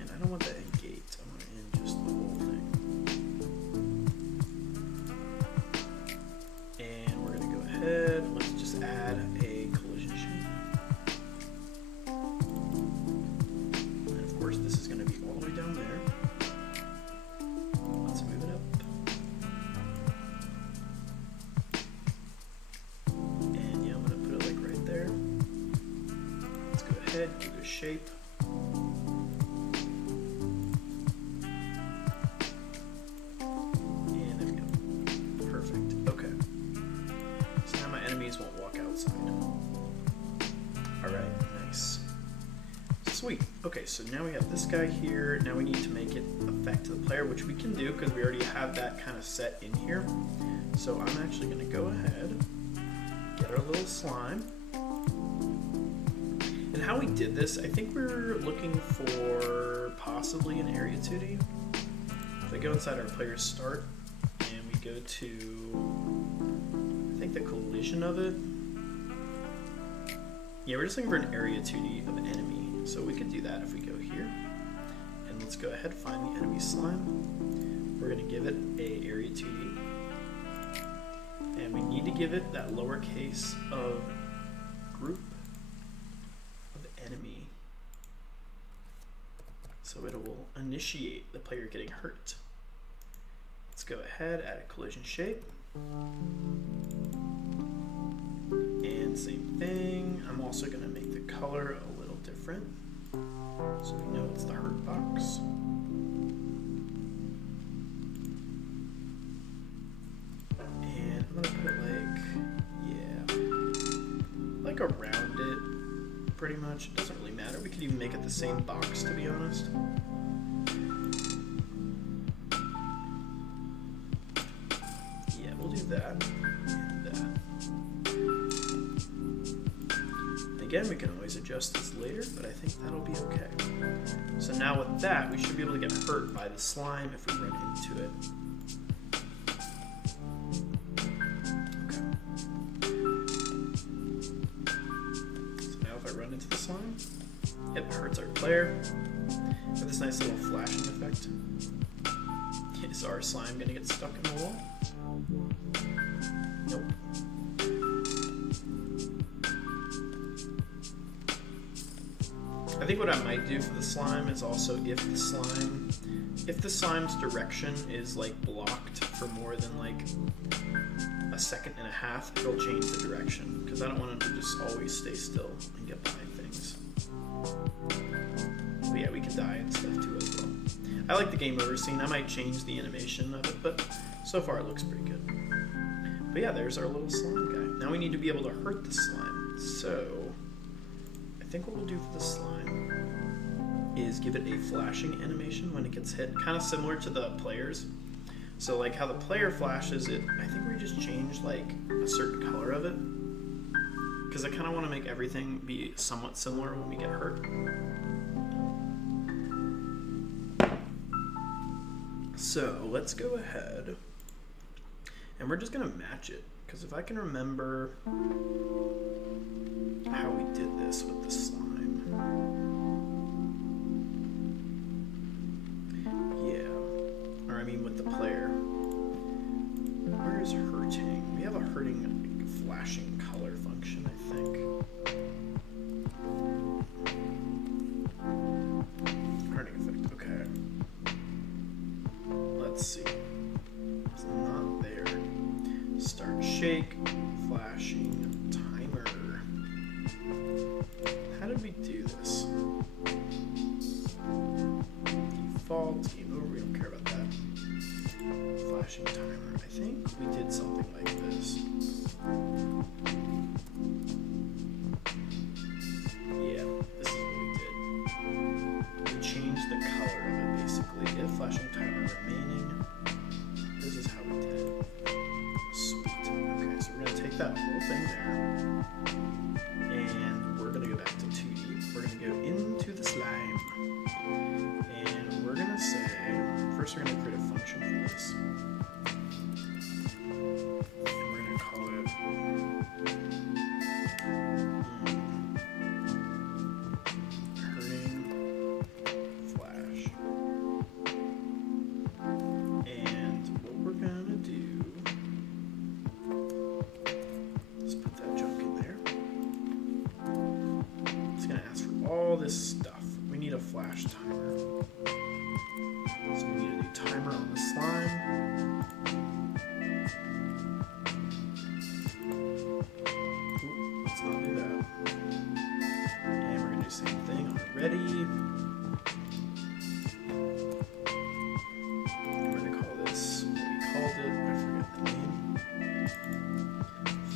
I don't want that in gate. I want it in just the whole thing. And we're going to go ahead. Let's just add a collision shape. And of course, this is going to be all the way down there. Let's move it up. And yeah, I'm going to put it like right there. Let's go ahead, do a shape. Sweet. Okay, so now we have this guy here. Now we need to make it affect the player, which we can do because we already have that kind of set in here. So I'm actually going to go ahead, get our little slime. And how we did this, I think we're looking for possibly an area 2D. If I go inside our player's start and we go to, I think the collision of it. Yeah, we're just looking for an area 2D of an enemy. So we could do that if we go here. And let's go ahead, find the enemy slime. We're going to give it a area 2D. And we need to give it that lowercase of group of enemy. So it will initiate the player getting hurt. Let's go ahead, add a collision shape. And same thing. I'm also going to make the color a little different. So we know it's the hurt box. And I'm going to put like around it, pretty much. It doesn't really matter. We could even make it the same box, to be honest. again, we can always adjust this later, but I think that'll be okay. So now with that, we should be able to get hurt by the slime if we run into it. Okay. So now if I run into the slime, it hurts our player. With this nice little flashing effect. Is our slime gonna get stuck in the wall? Nope. I think what I might do for the slime is also if the slime's direction is like blocked for more than like a second and a half, it'll change the direction because I don't want it to just always stay still and get behind things. But yeah, we can die and stuff too as well. I like the game over scene. I might change the animation of it, but so far it looks pretty good. But yeah, there's our little slime guy. Now we need to be able to hurt the slime. So I think what we'll do for the slime is give it a flashing animation when it gets hit, kind of similar to the players. So like how the player flashes it, I think we just change like a certain color of it because I kind of want to make everything be somewhat similar when we get hurt. So let's go ahead and we're just gonna match it because if I can remember how we did this with the slime. Yeah, or I mean with the player. Where is hurting? We have a hurting flashing color function, I think. Hurting effect, okay. Let's see. It's not there. Start shake, flashing, timer. How did we do this? Default, game over, we don't care about that. Flashing timer. I think we did something like this. Yeah, this is what we did. We changed the color of it basically. If flashing timer remaining. This is how we did it. Sweet. Okay, so we're going to take that whole thing there. And we're going to go back to 2D. We're going to go into the slime. And we're going to say, first we're going to create a function for this. And we're going to call it hurting flash. And what we're going to do, let's put that junk in there. It's going to ask for all this stuff. We need a flash timer. So we need a new timer on the slime. Ooh, let's not do that. And we're going to do the same thing on ready. And we're going to call this what we called it. I forget the name.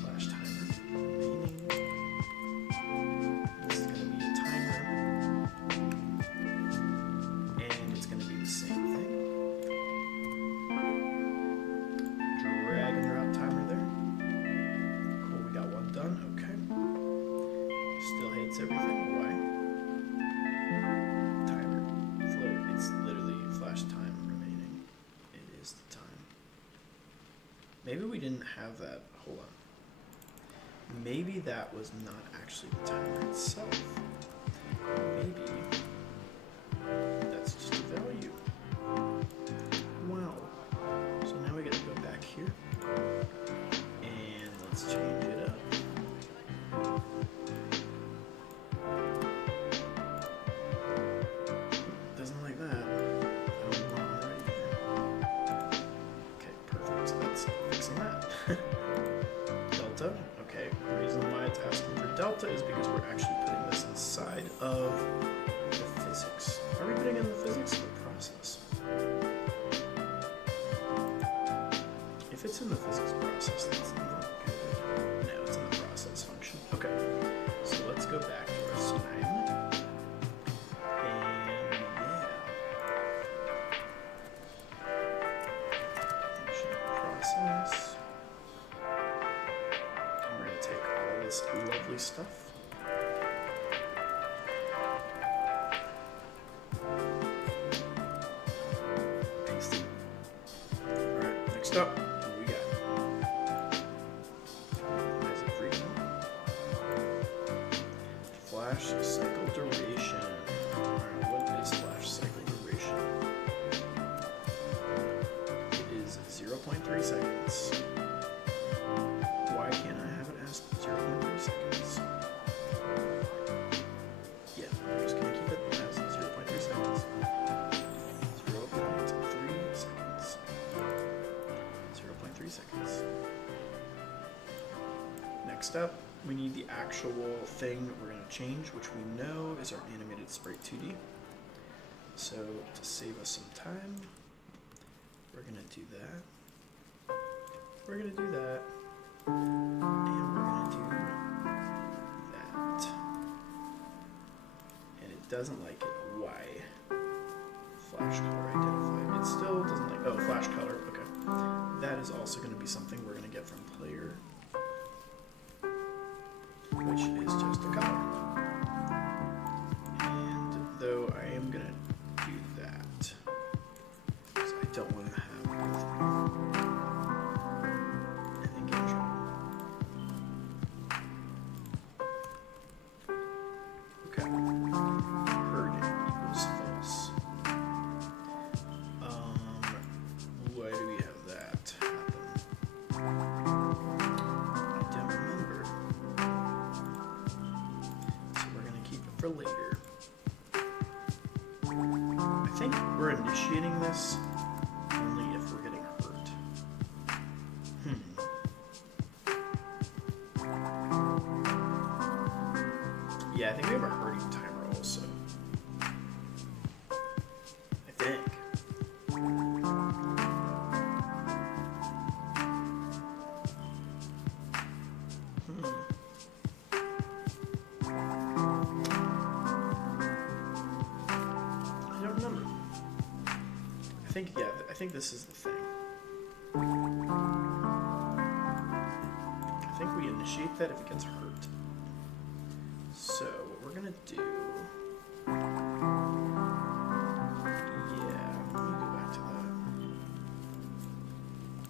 Flash timer remaining. This is going to be a timer. And it's going to be the same thing. Drag and drop timer there. Cool, we got one done. Okay. Still hates everything. Why? Timer. Float. It's literally flash time remaining. It is the time. Maybe we didn't have that. Hold on. Maybe that was not actually the timer itself. Maybe that's just a value. Wow. So now we gotta go back here. And let's change it up. Doesn't like that. I don't want it right here. Okay, perfect. So that's fixing that. Delta. Okay, the reason why it's asking for delta is because we're actually putting this inside of the physics. Are we putting in the physics or the process? If it's in the physics process, that's not good. No, it's in the process function. Okay, so let's go back to our slime. And yeah. Function process. And we're going to take all this lovely stuff flash cycle duration. Alright, what is flash cycle duration? It is 0.3 seconds. Why can't I have it as 0.3 seconds? Yeah, I'm just gonna keep it as 0.3 seconds. 0.3 seconds. 0.3 seconds. Next up, we need the actual thing we're going to change, which we know is our animated sprite 2D. So to save us some time, we're going to do that. We're going to do that. And we're going to do that. And it doesn't like it. Why? Flash color identified. It still doesn't like, oh, flash color. Okay. That is also going to be something we're going to get from player, which is just a color. And though I am gonna do that, because I don't want to have and then get in trouble. Okay. Herd equals false. Why do we have that happen? I don't remember. For later. I think we're initiating this only if we're getting hurt. Yeah, I think we have a hurting timer also. I think. I think this is the thing. I think we initiate that if it gets hurt. So what we're gonna do, yeah, let me go back to that.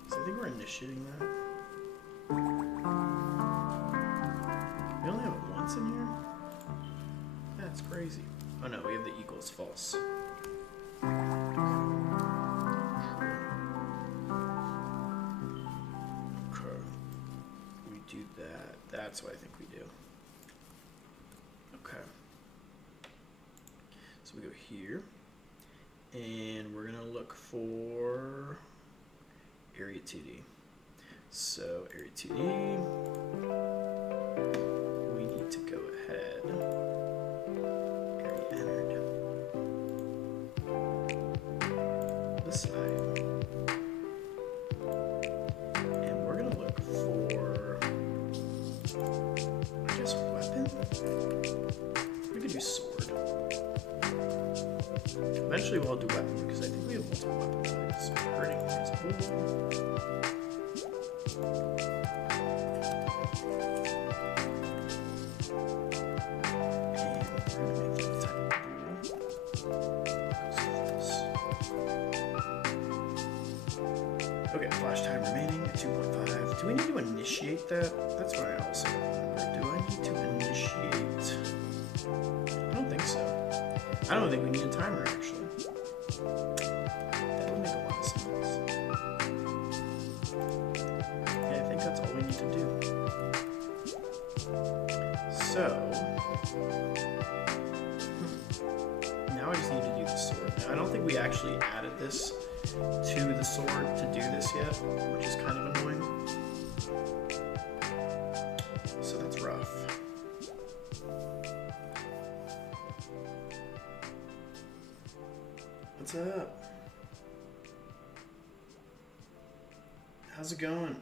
So I think we're initiating that. We only have it once in here? That's crazy. Oh no, we have the equals false. That's what I think we do. Okay. So we go here, and we're gonna look for area 2D. So area 2D, we need to go ahead. Area entered. This side. And we're gonna look for, I guess, weapon? We could do sword. Eventually we'll do weapon because I think we have multiple weapon types. So hurting is cool. Okay, flash time remaining at 2.5. Do we need to initiate that? That's what I also remember. Do I need to initiate? I don't think so. I don't think we need a timer, actually. That would make a lot of sense. Yeah, I think that's all we need to do. So, now I just need to do the sword. Now, I don't think we actually added this to the sword to do this yet, which is kind of annoying. So that's rough. What's up? How's it going?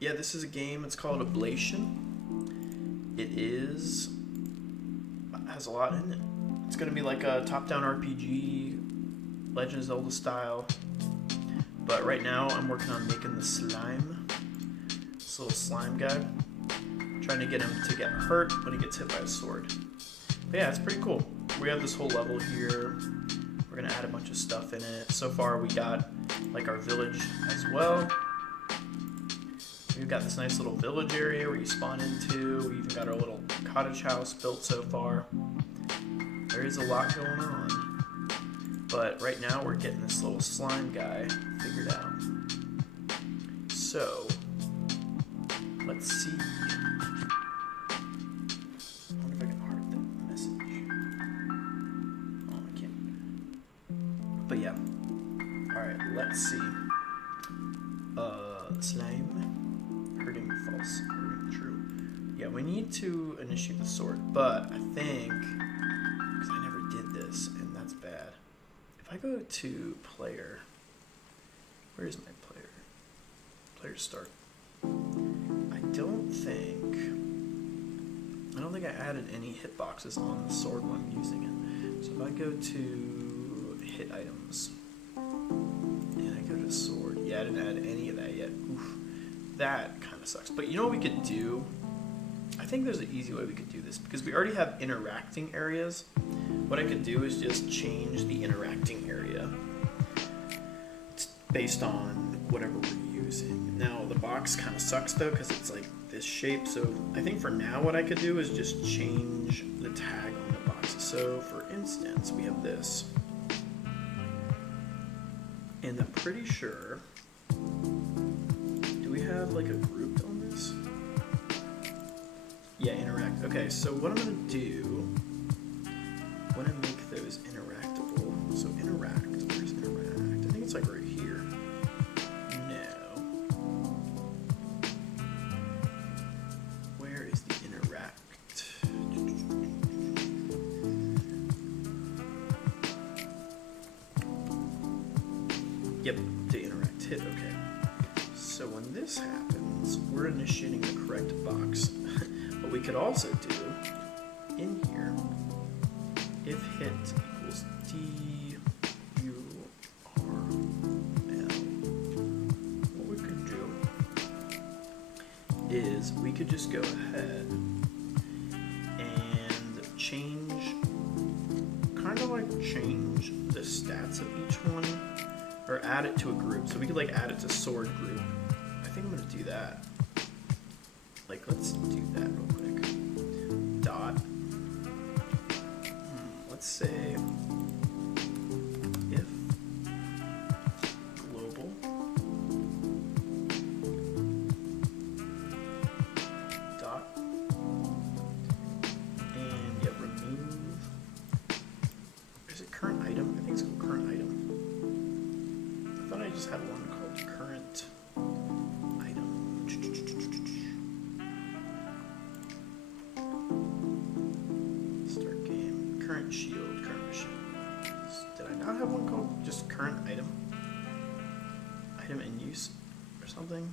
Yeah, this is a game. It's called Oblation. It has a lot in it. It's gonna be like a top-down RPG, Legend of Zelda style. But right now I'm working on making the slime. This little slime guy. Trying to get him to get hurt when he gets hit by a sword. But yeah, it's pretty cool. We have this whole level here. We're gonna add a bunch of stuff in it. So far we got like our village as well. We've got this nice little village area where you spawn into. We even got our little cottage house built so far. There is a lot going on. But right now we're getting this little slime guy figured out. So, let's see. I wonder if I can heart that message. Oh, I can't. But yeah. Alright, let's see. Slime. Hurting false. Hurting true. Yeah, we need to initiate the sword, but I think, because I never did this, and that's bad. If I go to player, where's my player? Player start. I don't think I added any hitboxes on the sword when I'm using it. So if I go to hit items, and I go to sword, yeah, I didn't add any of that yet. Oof, that kind of sucks. But you know what we could do? I think there's an easy way we could do this, because we already have interacting areas. What I could do is just change the interacting area based on whatever we're using. Now the box kind of sucks though, because it's like this shape. So I think for now what I could do is just change the tag on the box. So for instance, we have this, and I'm pretty sure, do we have like a group on this? Yeah, interact. Okay, so what I'm gonna do, I want to make those interactable. So interact, where's interact? I think it's like right here. No. Where is the interact? Yep, to interact, hit okay. So when this happens, we're initiating the correct box. What we could also do in here, if hit equals D U R L, what we could do is we could just go ahead and change, kind of like change the stats of each one, or add it to a group. So we could like add it to sword group. I think I'm gonna do that. Like, let's do that real quick. Dot. Let's say if global dot, and yeah, remove. Is it current item? I think it's called current item. I thought I just had one called current item. Start game. Current shield, current machine. Did I not have one called just current item? Item in use or something?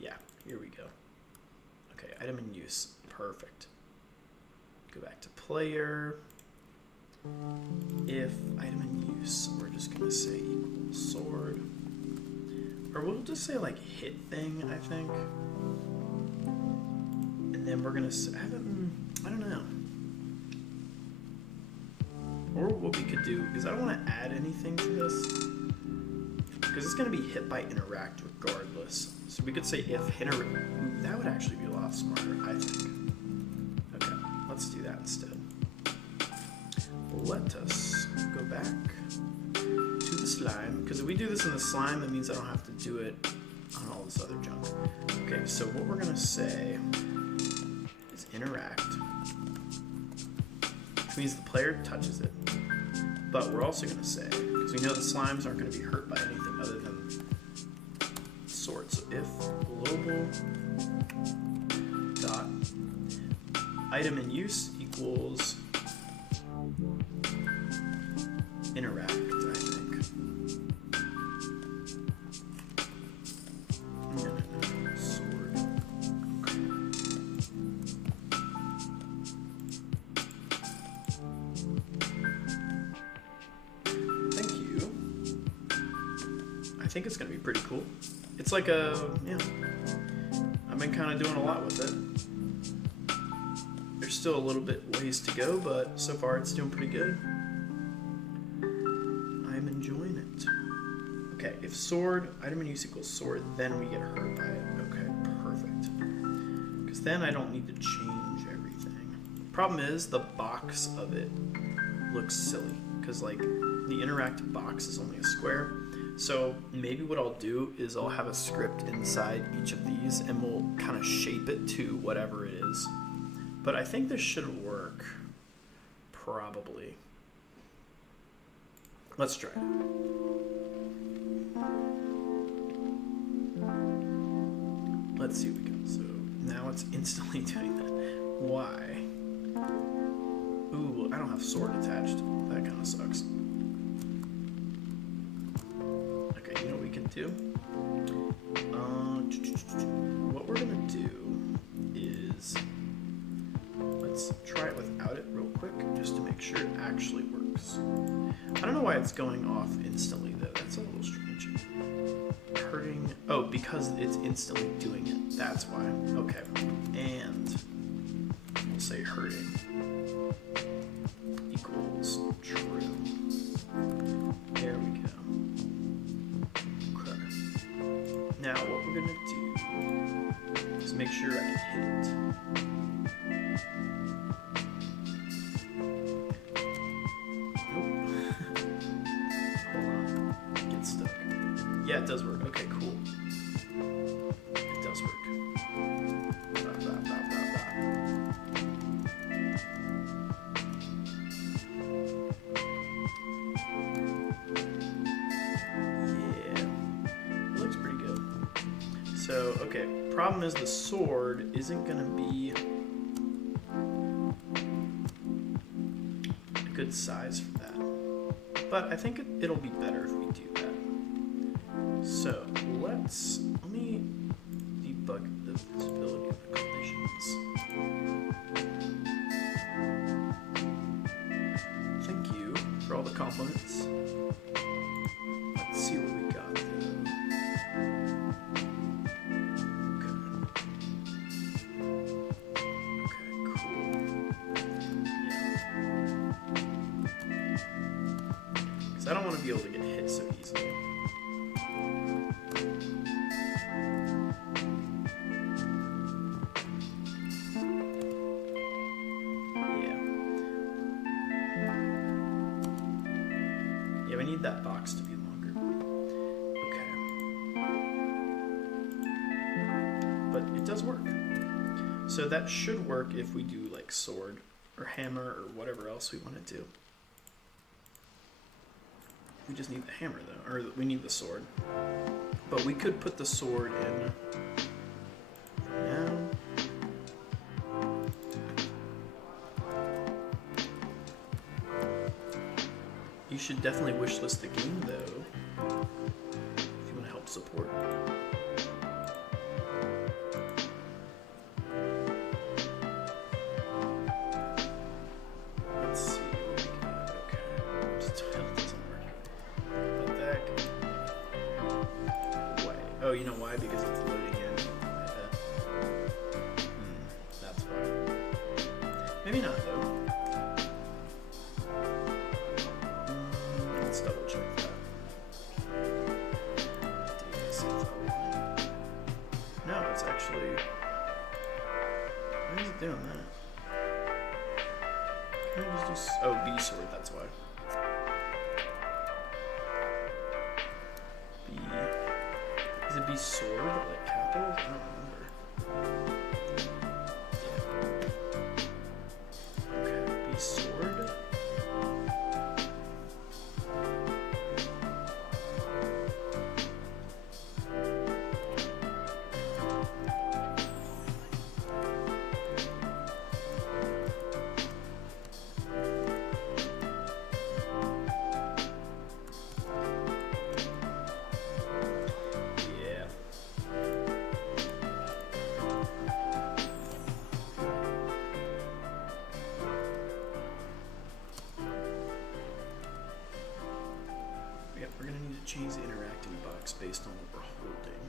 Yeah, here we go. Okay, item in use. Perfect. Go back to player. If item in use, we're just gonna say equal sword. Or we'll just say like hit thing, I think. And then we're gonna have it, I don't know. Or what we could do is I don't want to add anything to this, because it's going to be hit by interact regardless. So we could say if hit or that would actually be a lot smarter, I think. Okay, let's do that instead. Let us go back to the slime, because if we do this in the slime, that means I don't have to do it on all this other junk. Okay, so what we're going to say is interact, which means the player touches it. But we're also going to say, because we know the slimes aren't going to be hurt by anything other than sword. So if global dot item in use equals interact, I think. No, sword. Thank you. I think it's going to be pretty cool. It's like a, yeah. I've been kind of doing a lot with it. There's still a little bit ways to go, but so far it's doing pretty good. I'm enjoying it. Okay, if if sword, item in use equals sword, then we get hurt by it. Okay, perfect. Because then I don't need to change everything. Problem is, the box of it looks silly. Because, like, the interactive box is only a square. So maybe what I'll do is I'll have a script inside each of these and we'll kind of shape it to whatever it is. But I think this should work. Probably. Let's try it. Let's see what we can. So now it's instantly doing that. Why? Ooh, I don't have sword attached. That kind of sucks. Okay, you know what we can do? What we're gonna do is let's try it without it real quick, just to make sure it actually works. I don't know why it's going off instantly though. That's a little strange. Hurting. Oh, because it's instantly doing it. That's why. Okay. And we'll say hurting equals true. There we go. Okay. Now what we're gonna do is make sure I can hit it. Yeah, it does work. Okay, cool. It does work. Yeah. It looks pretty good. So, okay. Problem is the sword isn't going to be a good size for that. But I think it'll be better if we do that. So let me debug the visibility of the collisions. Thank you for all the compliments. Let's see what we got though. Okay, cool. Yeah. Because I don't want to be able to get hit so easily. Yeah, we need that box to be longer. Okay. But it does work. So that should work if we do like sword or hammer or whatever else we want to do. We just need the hammer though, or we need the sword. But we could put the sword in now. You should definitely wishlist the game though, if you want to help support. Let's see what we got. Okay, still doesn't work. But that why? Oh, you know why? Because it's loading in. That's why. Maybe not though. Let's double check that. No, it's actually. Why is it doing that? Can I just do? Oh, B sword. That's why. B. Is it B sword like capitals? I don't remember. Yeah. Okay, B sword. We're going to need to change the interacting box based on what we're holding.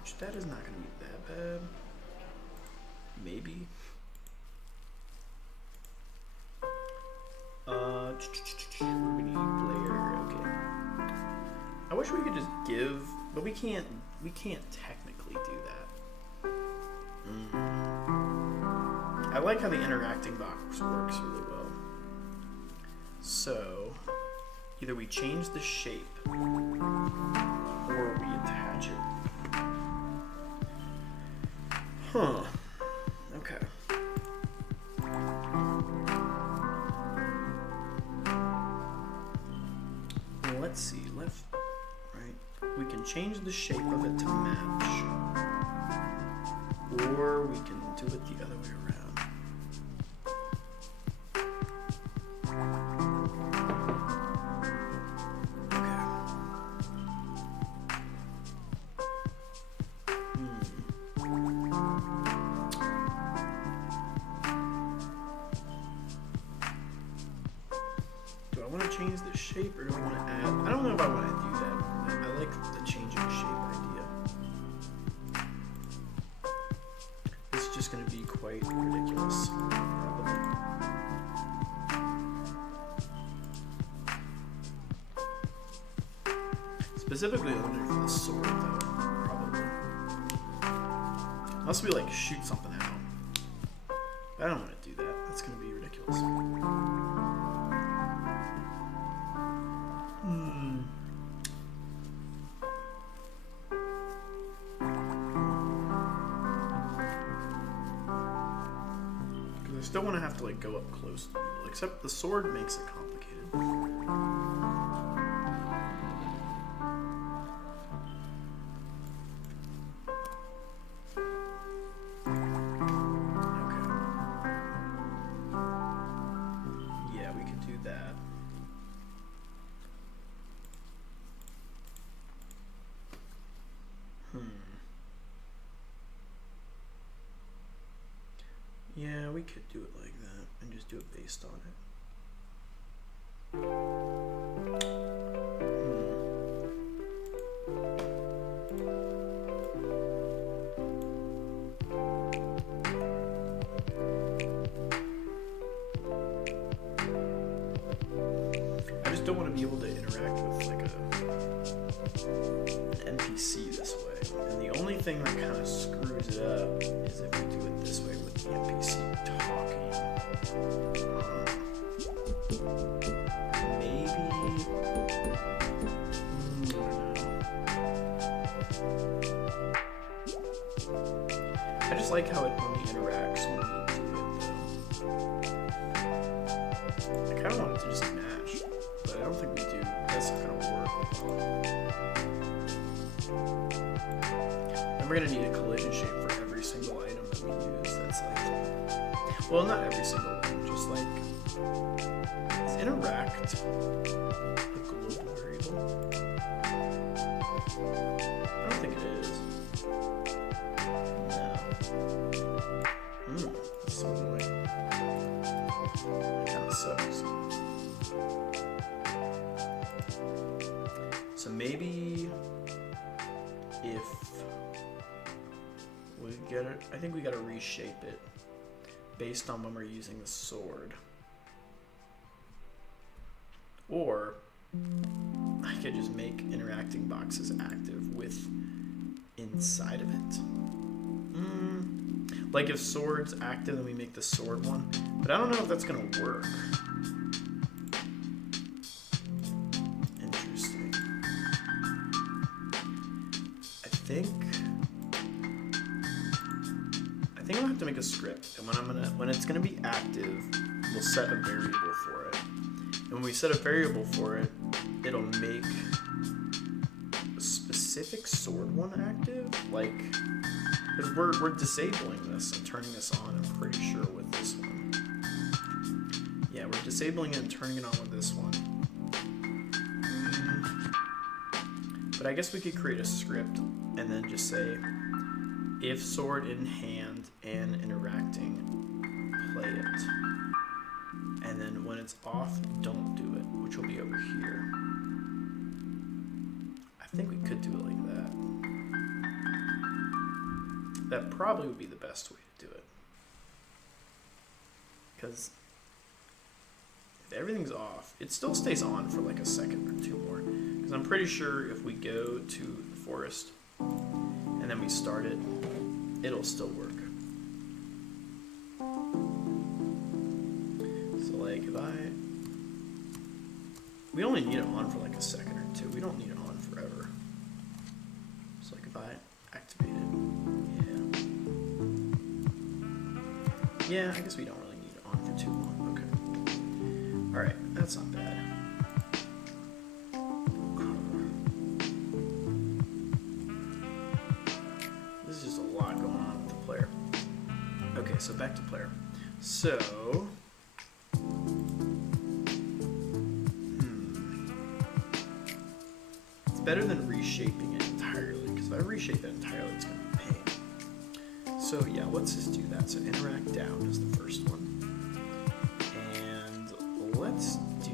Which that is not going to be that bad. Maybe. What do we need? Layer. Okay. I wish we could just give, but we can't technically do that. I like how the interacting box works really well. So, either we change the shape or we attach it. Huh. Okay. Well, let's see. Left, right. We can change the shape of it to match. Or we can do it the other way around. Change the shape, or do I want to add? I don't know if I want to do that. I like the changing shape idea. It's just going to be quite ridiculous, probably. Specifically, I wonder for the sword, though, probably. Unless we like shoot something out. But I don't want to do that. That's going to be ridiculous. Don't want to have to like go up close to people, except the sword makes it complicated. Okay. Yeah, we could do that. Yeah, we could do it like that and just do it based on it. I just don't want to be able to interact with like an NPC this way. And the only thing that kind of screws it up is if we do it this way with the NPC talking. Maybe. I don't know. I just like how it only interacts when we do it, though. I kind of want it to just match, but I don't think we do. That's not going to work. And we're going to need a collision shape for every single item that we use. That's like, well, not every single one, just like, is interact a global variable? I don't think it is. No. That's so annoying. That kind of sucks. So maybe if we get it, I think we gotta reshape it based on when we're using the sword. Or I could just make interacting boxes active with inside of it. Like if sword's active, then we make the sword one. But I don't know if that's gonna work. Interesting. I think I'm gonna have to make a script, and when it's gonna be active, we'll set a variable for it. And when we set a variable for it, it'll make a specific sword one active, like, because we're disabling this and turning this on, I'm pretty sure, with this one. Yeah, we're disabling it and turning it on with this one. But I guess we could create a script and then just say, if sword in hand and interacting, play it. And then when it's off, don't do it, which will be over here. I think we could do it like that. That probably would be the best way to do it. Because if everything's off, it still stays on for like a second or two more. Because Because I'm pretty sure if we go to the forest and then we start it, it'll still work. So like if we only need it on for like a second or two. We don't need it on forever. So like if I activate it, yeah, I guess we don't really need it on for too long. Okay. All right, that's not bad. This is just a lot going on with the player. Okay, so back to player. So, it's better than reshaping it entirely, because if I reshape it entirely, it's going to be a pain. So yeah, let's just do that. So interact down is the first one. And let's do...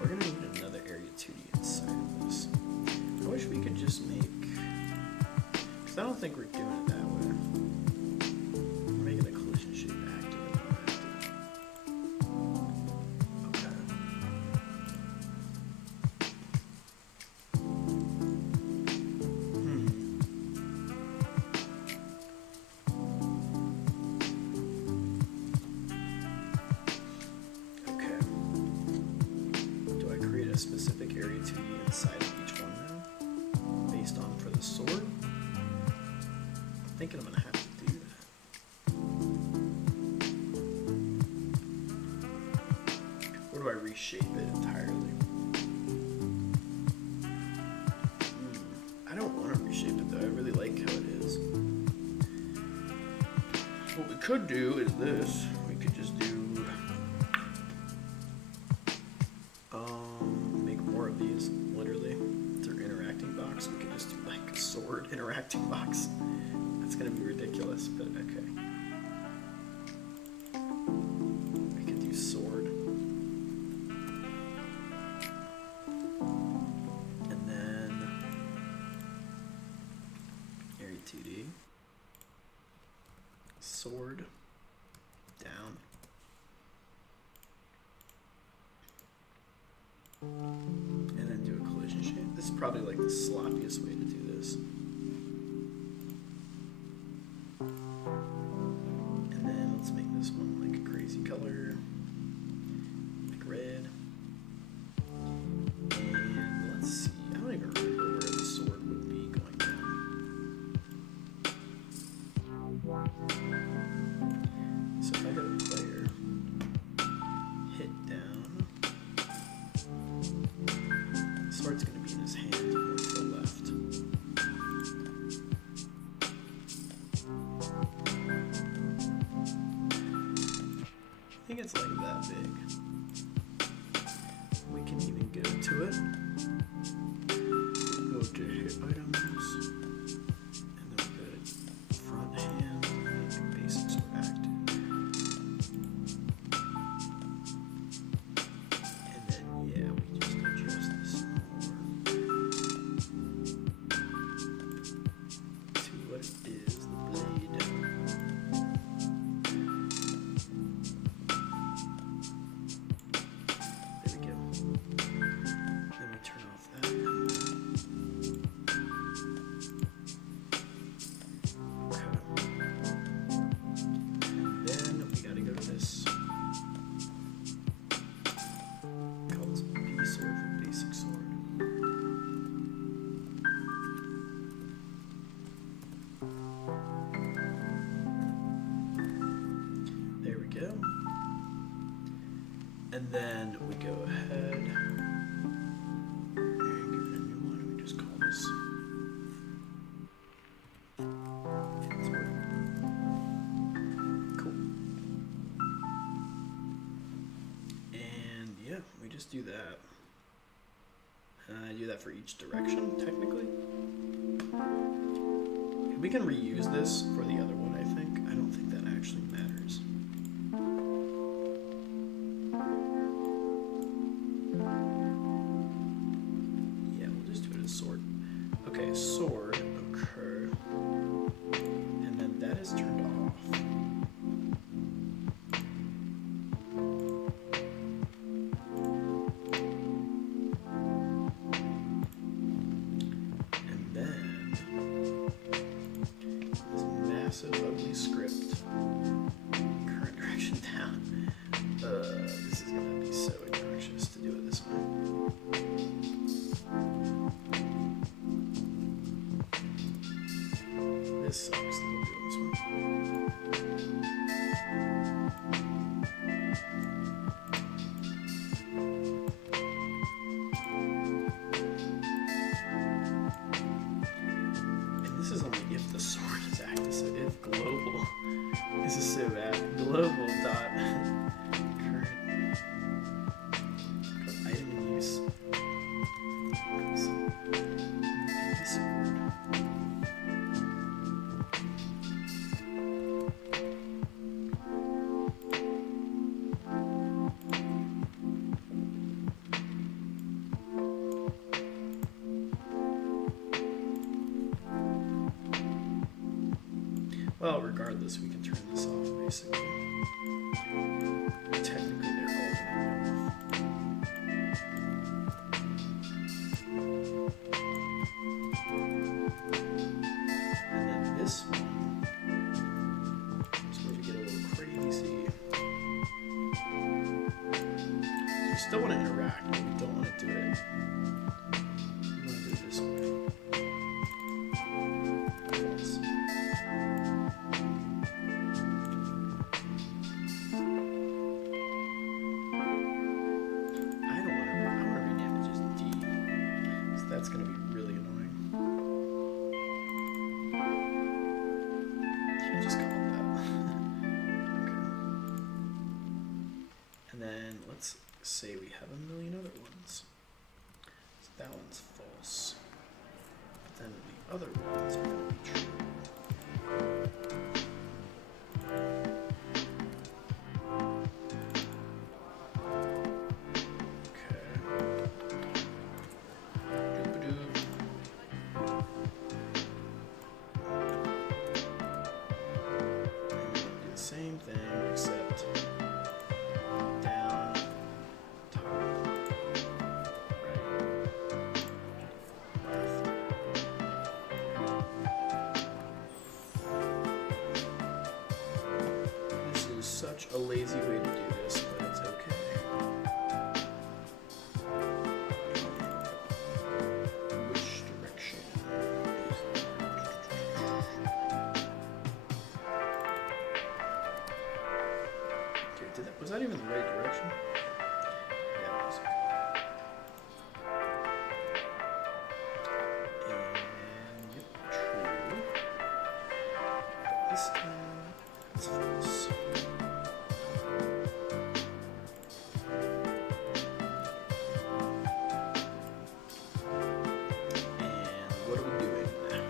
We're going to need another area 2D inside of this. I wish we could just make... Because I don't think we're doing it that way. We're making the collision shape active and not active. Okay. Okay. Do I create a specific area 2D inside of each one now? Based on for the sword? I'm thinking I'm gonna have to do that. Or do I reshape it entirely? I don't want to reshape it though. I really like how it is. What we could do is this. We could just do make more of these, literally. Through interacting box. We could just do like a sword interacting box. That's gonna be ridiculous, but okay. I could do sword. And then area 2D. Sword. Down. And then do a collision shape. This is probably like the sloppiest way to do this. And then let's make this one like a crazy color. Like red. And let's see. I don't even remember where the sword would be going down. So if I go to player, hit down, the sword's going to be in his hand and move to the left. I think it's like that big. We can even go to it. Go to hit items. And then we go to front hand, make basic sword active. And then, yeah, we just adjust this more to what it is, the blade. There we go. Then we turn off that. Okay. And then we gotta go to this. Call this B sword for basic sword. There we go. And then we go ahead and give it a new one. We just call this sword. Cool. And yeah, we just do that. And I do that for each direction, technically. We can reuse this for the other one, I think. I don't think that actually matters. Yeah, we'll just do it as sword. Okay, sword, okay. And then that is turned off. Well, regardless, we can turn this off, basically. Technically, they're all going to be off. And then this one is where we get a little crazy. So we still want to interact, but we don't want to do it. We want to do it this way. False. That's going to be really annoying. Can't just call it that. Okay. And then let's say we have a million other ones. So that one's false. But then the other ones are going to be true. Same thing, except down, top, right, left. This is such a lazy way to do this, but it's okay. Which direction? Was that even the right direction? Yeah, it was. And yep, true. But this time, it's false. And what are we doing now?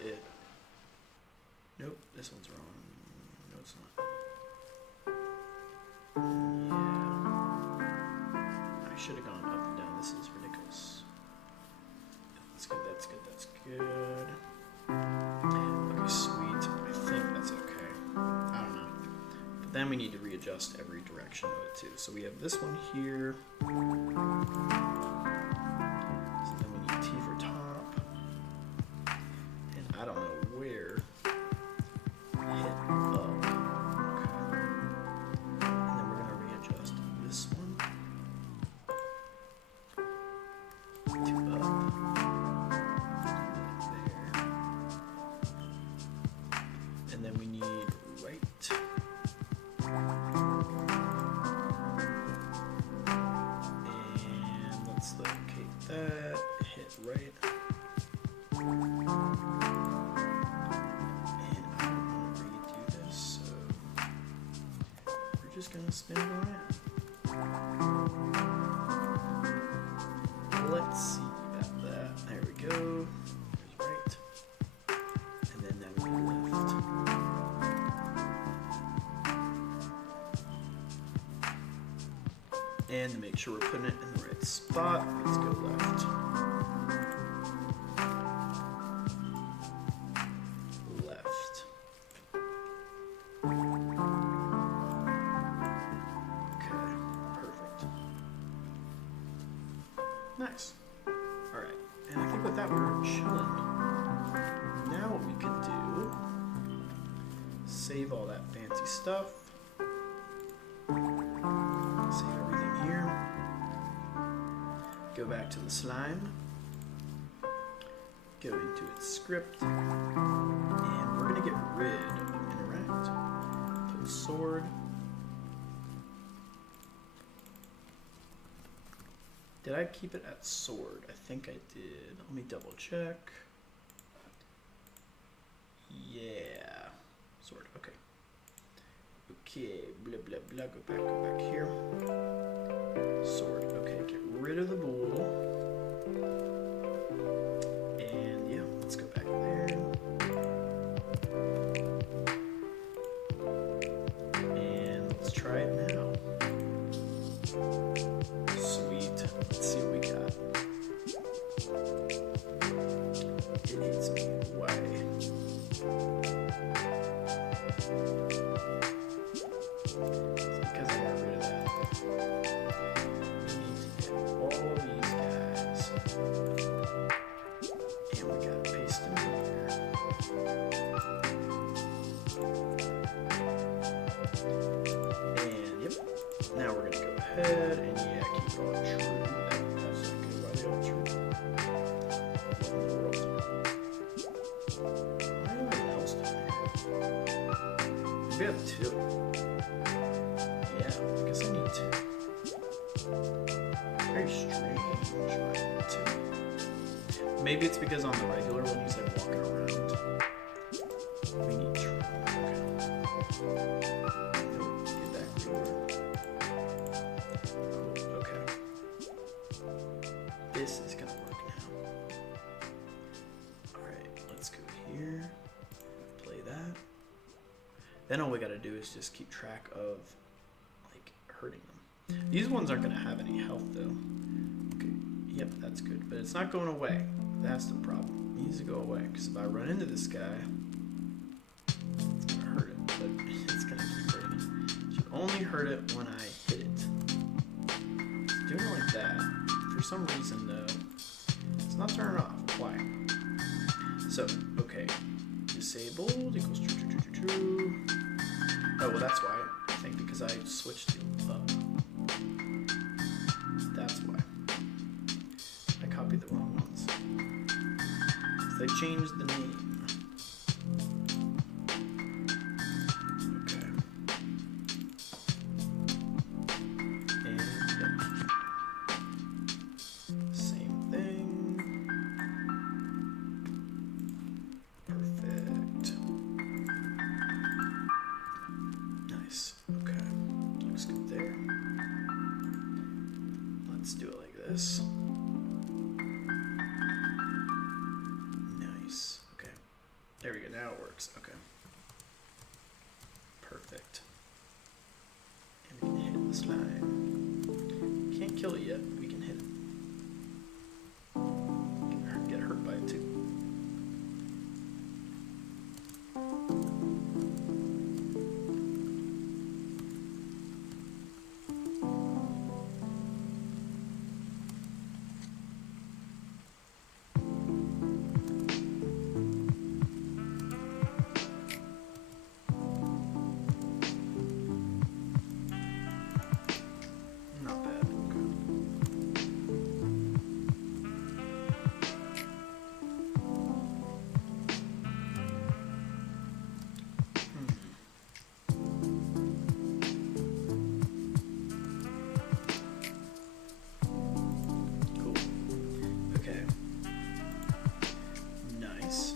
It. Nope, this one's wrong. No, it's not. Yeah. I should have gone up and down. This is ridiculous. That's good, that's good, that's good. Okay, sweet. I think that's okay. I don't know. But then we need to readjust every direction of it too. So we have this one here. So then we need T for top. I don't know where. Hit up. Okay. And then we're going to readjust this one to up. There. And then we need right. And let's locate that. Hit right. Just gonna spin it around. Let's see about that. There we go. There's right. And then that would be left. And to make sure we're putting it in the right spot, let's go left. Nice. Alright, and I think with that we're chilling. Now what we can do, save all that fancy stuff. Save everything here. Go back to the slime. Go into its script. And we're going to get rid of interact. Put a sword. Did I keep it at sword? I think I did. Let me double check. Yeah. Sword, okay. Okay, blah, blah, blah, go back here. Sword, okay, get rid of the bull. And yeah, let's go back there. And let's try it now. Sweet, let's see what we got. It needs me away. Because I got rid of that. We need to get all these guys. And we gotta paste them in here. And yep. Now we're gonna go ahead and yeah, keep it all true. That's not good. Why are they all true? What in the world? Why do I have else down here? We have two. Yeah, I guess I need two. Very strange. I need two. Maybe it's because on the regular one he's like walking around. We need true. Okay. Nope, get back here. Cool, okay. This is gonna work now. Alright, let's go here. Play that. Then all we gotta do is just keep track of like hurting them. These ones aren't gonna have any health though. Okay, yep, that's good. But it's not going away. That's the problem. It needs to go away. Because if I run into this guy, it's gonna hurt it. But it's gonna keep hurting it. It should only hurt it when I hit it. It's doing it like that. For some reason though, it's not turning off. Why? So, okay. Disabled equals true, true, true, true, true. Oh, well that's why. I think because I switched to up. That's why. I copied the wrong ones. They changed the name. Okay. And yep. Same thing. Perfect. Nice. Okay. Looks good there. Let's do it like this. Nice. Okay. There we go. Now it works. Okay. Perfect. And we can hit this time. Can't kill it yet. We can hit it. Get hurt by it too. Not bad. Cool. Okay. Nice.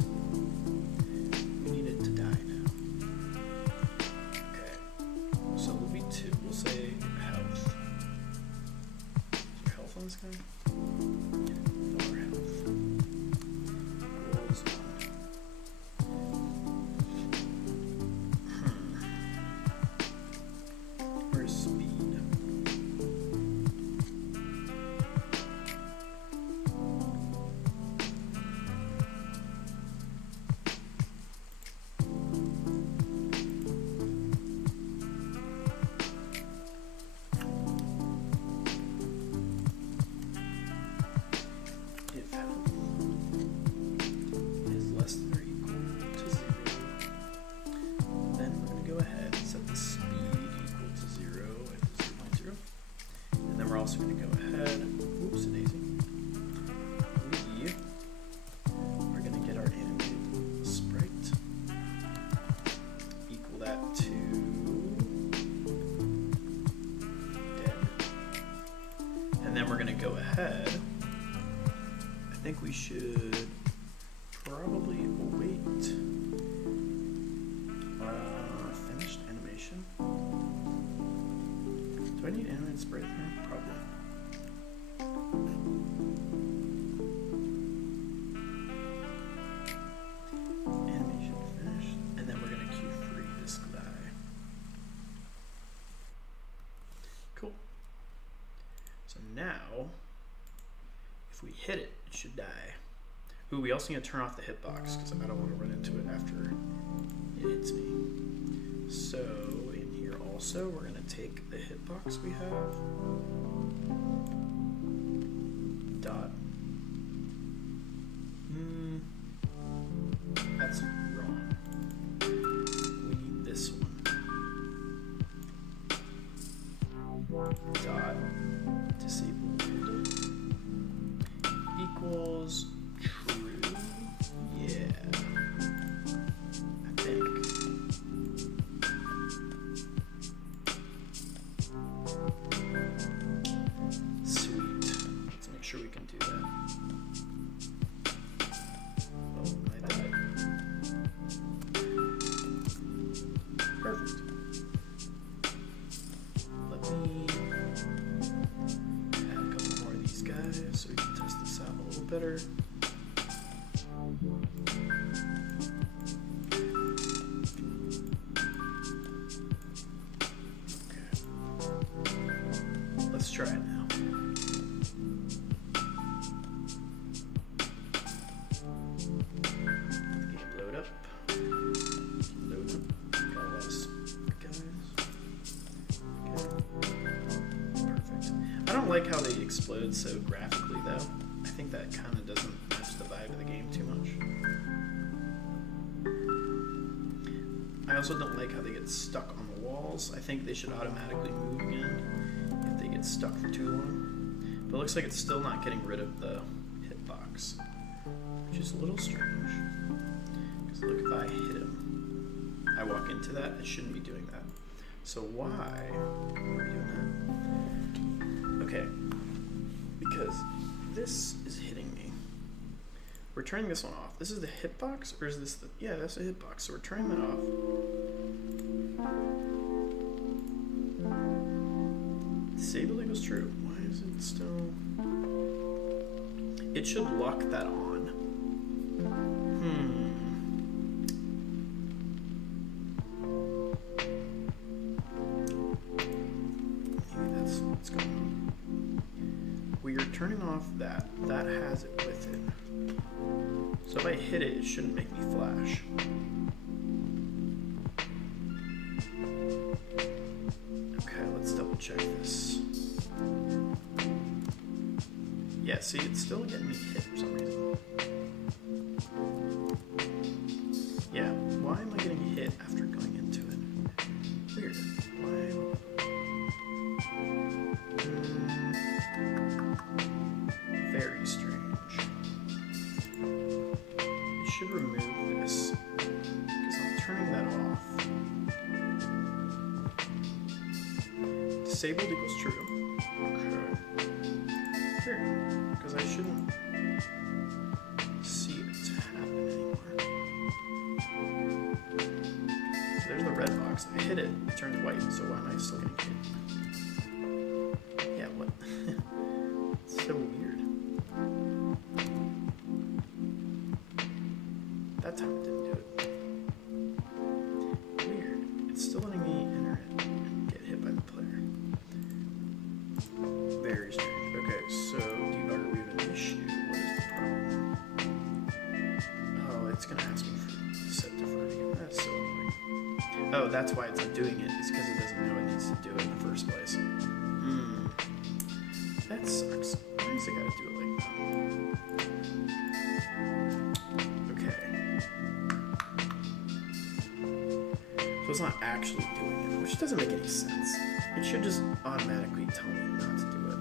We need it to die now. Okay. So we'll be two. We'll say health. Is there health on this guy? No more health. Equals one. Where's speed? If health is less than or equal to 0, then we're going to go ahead and set the speed equal to 0 if it's 0.0. And then we're also going to go ahead, oops, daisy. We're going to get our animated sprite. Equal that to dead. And then we're going going to go ahead. I think we should probably wait. Finished animation. Do I need animated sprite here? Probably. Animation finished. And then we're going to queue free this guy. Cool. So now, if we hit it, it should die. Ooh, we also need to turn off the hitbox because I don't want to run into it after it hits me. So in here also, we're going to take the hitbox we have. Dot. That's wrong. We need this one. Dot disabled equals true. Yeah. I think. Sweet. Let's make sure we can do that. Oh, I died. Perfect. Let me add a couple more of these guys so we can test this out a little better. Okay. Let's try it now. Load up. Got a lot of guys. Okay. Perfect. I don't like how they explode so graphically though. I think that kind of doesn't match the vibe of the game too much. I also don't like how they get stuck on the walls. I think they should automatically move again if they get stuck for too long. But it looks like it's still not getting rid of the hitbox, which is a little strange. Because look, if I hit him, I walk into that, I shouldn't be doing that. So why are we doing that? Okay, because this is hitting me. We're turning this one off. This is the hitbox, or is this the, yeah, that's a hitbox. So we're turning that off. Disabled equals true. Why is it still? It should lock that on. Maybe that's what's going on. We are turning off that. That has it with it. So if I hit it, it shouldn't make me flash. Okay, let's double check this. Yeah, see, it's still getting me hit for some reason. Yeah, why am I getting hit after going into it? Weird. Why? Very strange. It should remove this because I'm turning that off. Disabled equals true. Okay. Weird, because I shouldn't see it happen anymore. So there's the red box. I hit it, it turned white, so why am I still getting hit? Yeah, what? It's so weird. That time it didn't do it. Weird. It's still letting me enter it and get hit by the player. Very strange. Okay, so debugger, we have an issue. What is the problem? Oh, it's gonna ask me for set deferred again. That's so annoying. Oh, that's why it's not doing it. It's because it doesn't know it needs to do it in the first place. That sucks. Why does it gotta do it like that? Okay. So it's not actually doing it, which doesn't make any sense. It should just automatically tell me not to do it.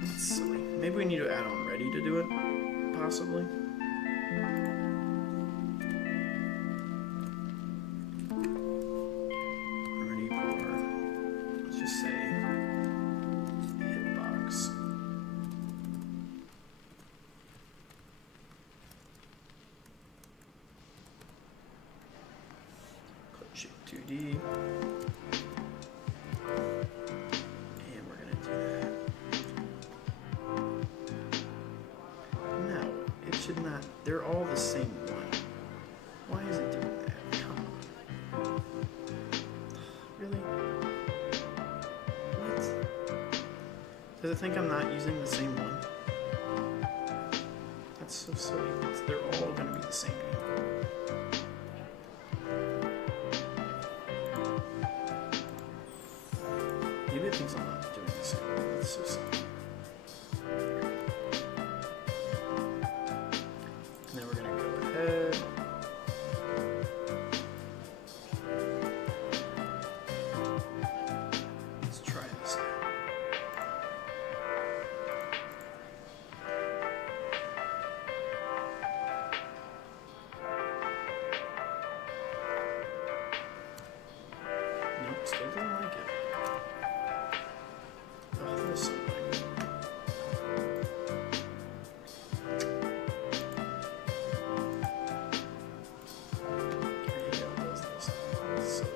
That's silly. Maybe we need to add on ready to do it, possibly. Ready for, let's just say, hitbox. should not. They're all the same one. Why is it doing that? Come on. Really? What? Does it think I'm not using the same one? That's so silly. They're all going to be the same name. Maybe it thinks I'm not doing the same one. That's so silly. And then we're going to go ahead. Let's try this now. Nope, still didn't like it. Oh, that was so annoying. There you go, it does this. That's silly.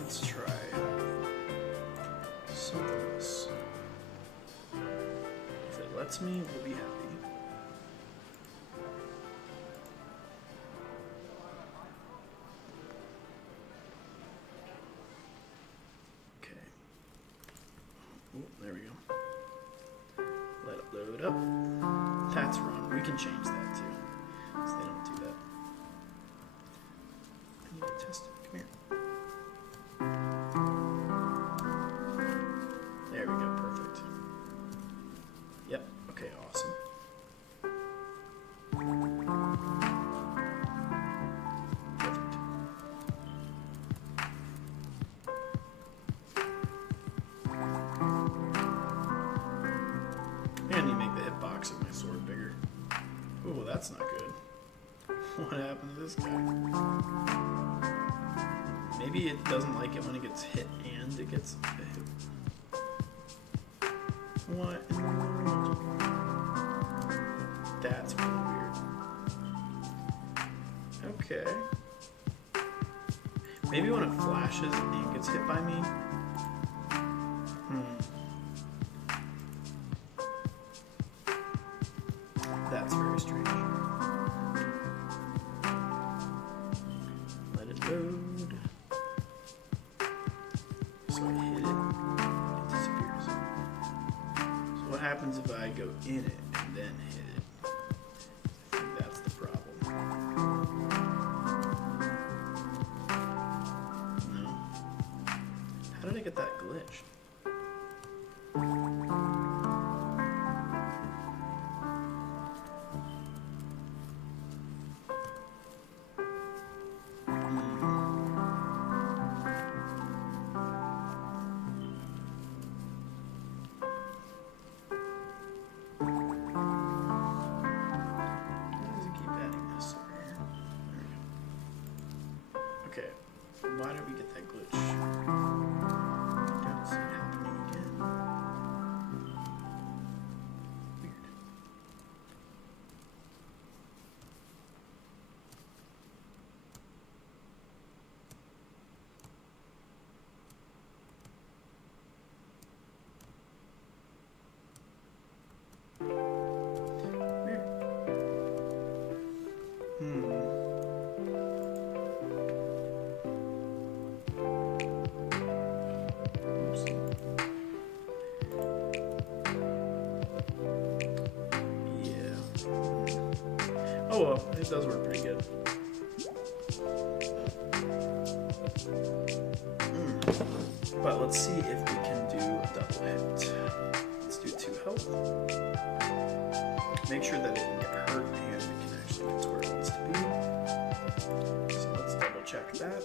Let's try something else. If it lets me, we'll be happy. Okay. Oh, there we go. Let it load up. That's wrong. We can change that too. So they don't do that. I need to test it. Come here. There we go, perfect. Yep, okay, awesome. Perfect. I need to make the hitbox of my sword bigger. Ooh, that's not good. What happened to this guy? Maybe it doesn't like it when it gets hit and it gets hit. What in the world? That's really weird. Okay. Maybe when it flashes and gets hit by me. That's very strange. Let it load. So I hit it, it disappears. So what happens if I go in it and then hit it? I think that's the problem. No. How did I get that glitch? Okay, why did we get that glitch? I don't see it happening again. Weird. Weird. Oh well, it does work pretty good. But let's see if we can do a double hit. Let's do 2 health. Make sure that it can get hurt and it can actually get to where it wants to be. So let's double check that.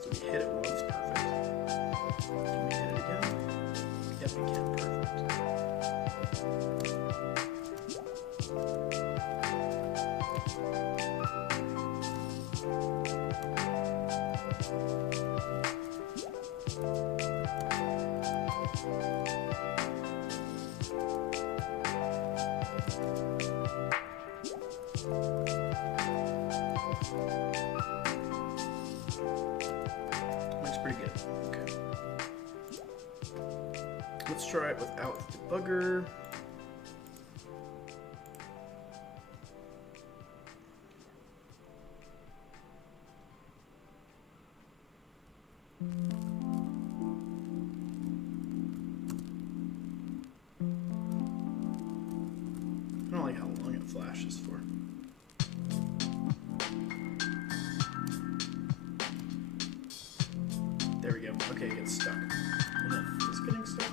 So we hit it once, perfect. Can we hit it again? Yep, we can, perfect. good. Okay. Let's try it without the debugger. I don't like how long it flashes for. There we go. Okay, it gets stuck. And then it's getting stuck.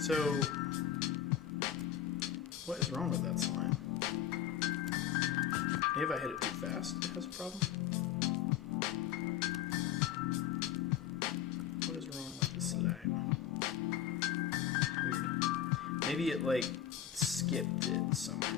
So, what is wrong with that slime? Maybe if I hit it too fast, it has a problem. What is wrong with the slime? Weird. Maybe it like skipped it somehow.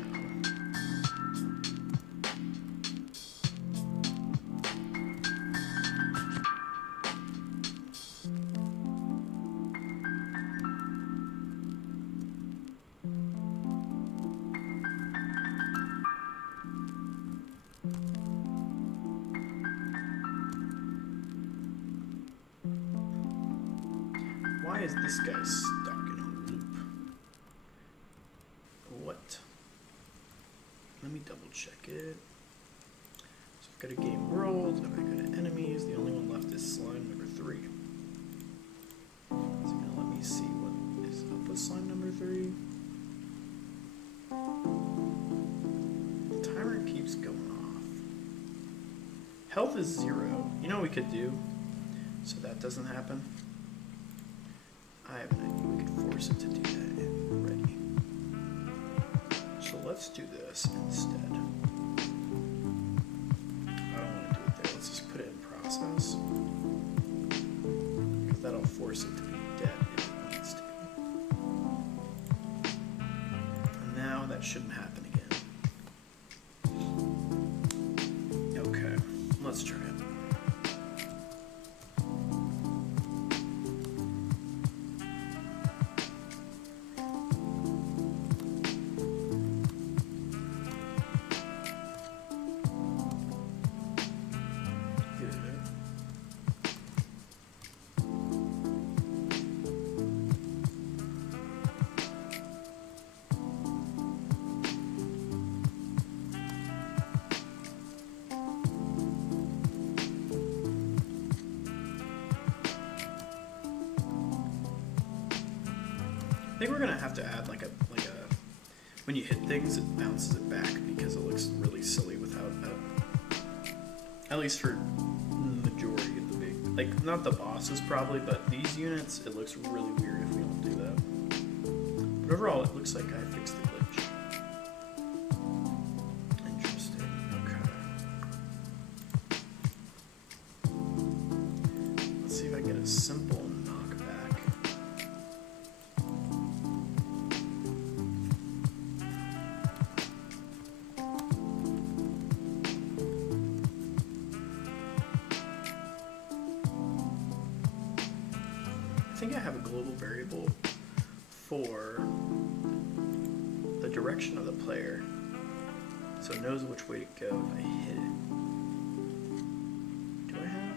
Why is this guy stuck in a loop? What? Let me double check it. So I've got a game world, if I go to enemies, the only one left is slime number 3. Is it gonna let me see what is up with slime number 3? The timer keeps going off. Health is 0. You know what we could do so that doesn't happen? I have an idea. We could force it to do that already. So let's do this instead. I don't want to do it there. Let's just put it in process. Because that'll force it to be dead if it needs to be. And now that shouldn't happen again. Okay, let's try it. I think we're gonna have to add like a when you hit things it bounces it back because it looks really silly without that. At least for the majority of the big, like not the bosses probably, but these units it looks really weird if we don't do that. But overall it looks like I fixed the glitch. Interesting. Okay. Let's see if I can get a simple knockback. I think I have a global variable for the direction of the player, so it knows which way to go if I hit it. Do I have?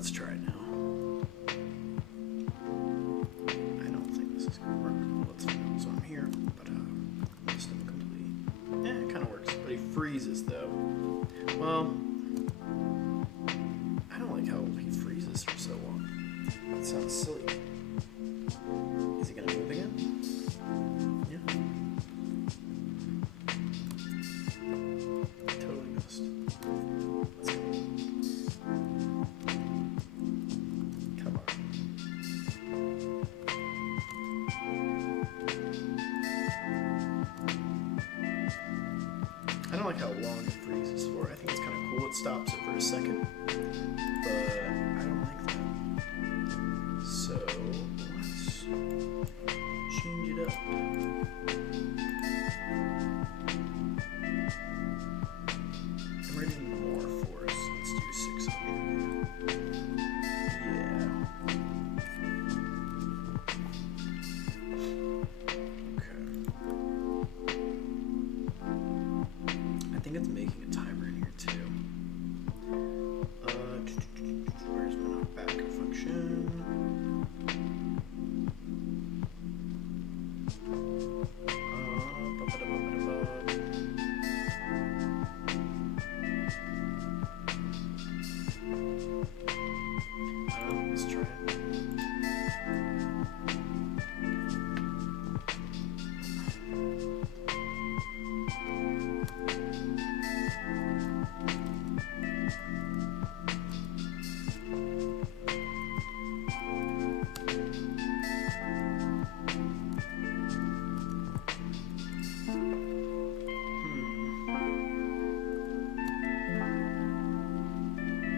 let's try it now. I don't think this is gonna work. Let's find out. So I'm here, but system complete. Yeah, it kind of works, but he freezes though. Well, I don't like how he freezes for so long. That sounds silly. Is he gonna move again? Yeah. Totally missed. Let's go. Come on. I don't like how long it freezes for. I think it's kind of cool. It stops it for a second, but I don't like that. So let's change it up. I'm ready to need more force. Let's do 600. Yeah. Okay. I think it's making a timer in here too. Where's my knockback function? Let's try it.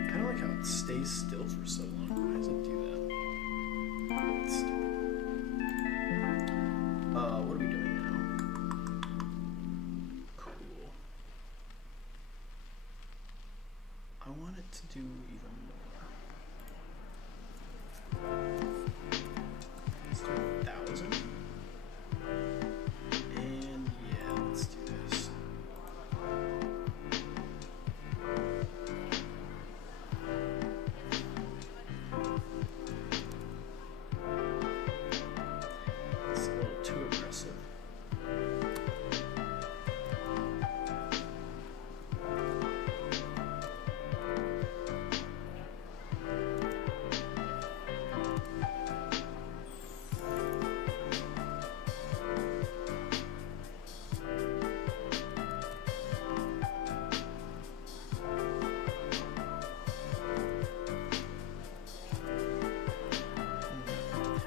I don't like how it stays still for so long. Why does it do that? That's stupid. What are we doing now? Cool. I want it to do even more. Let's do 1,000. And yeah, let's do this. It's a little too aggressive.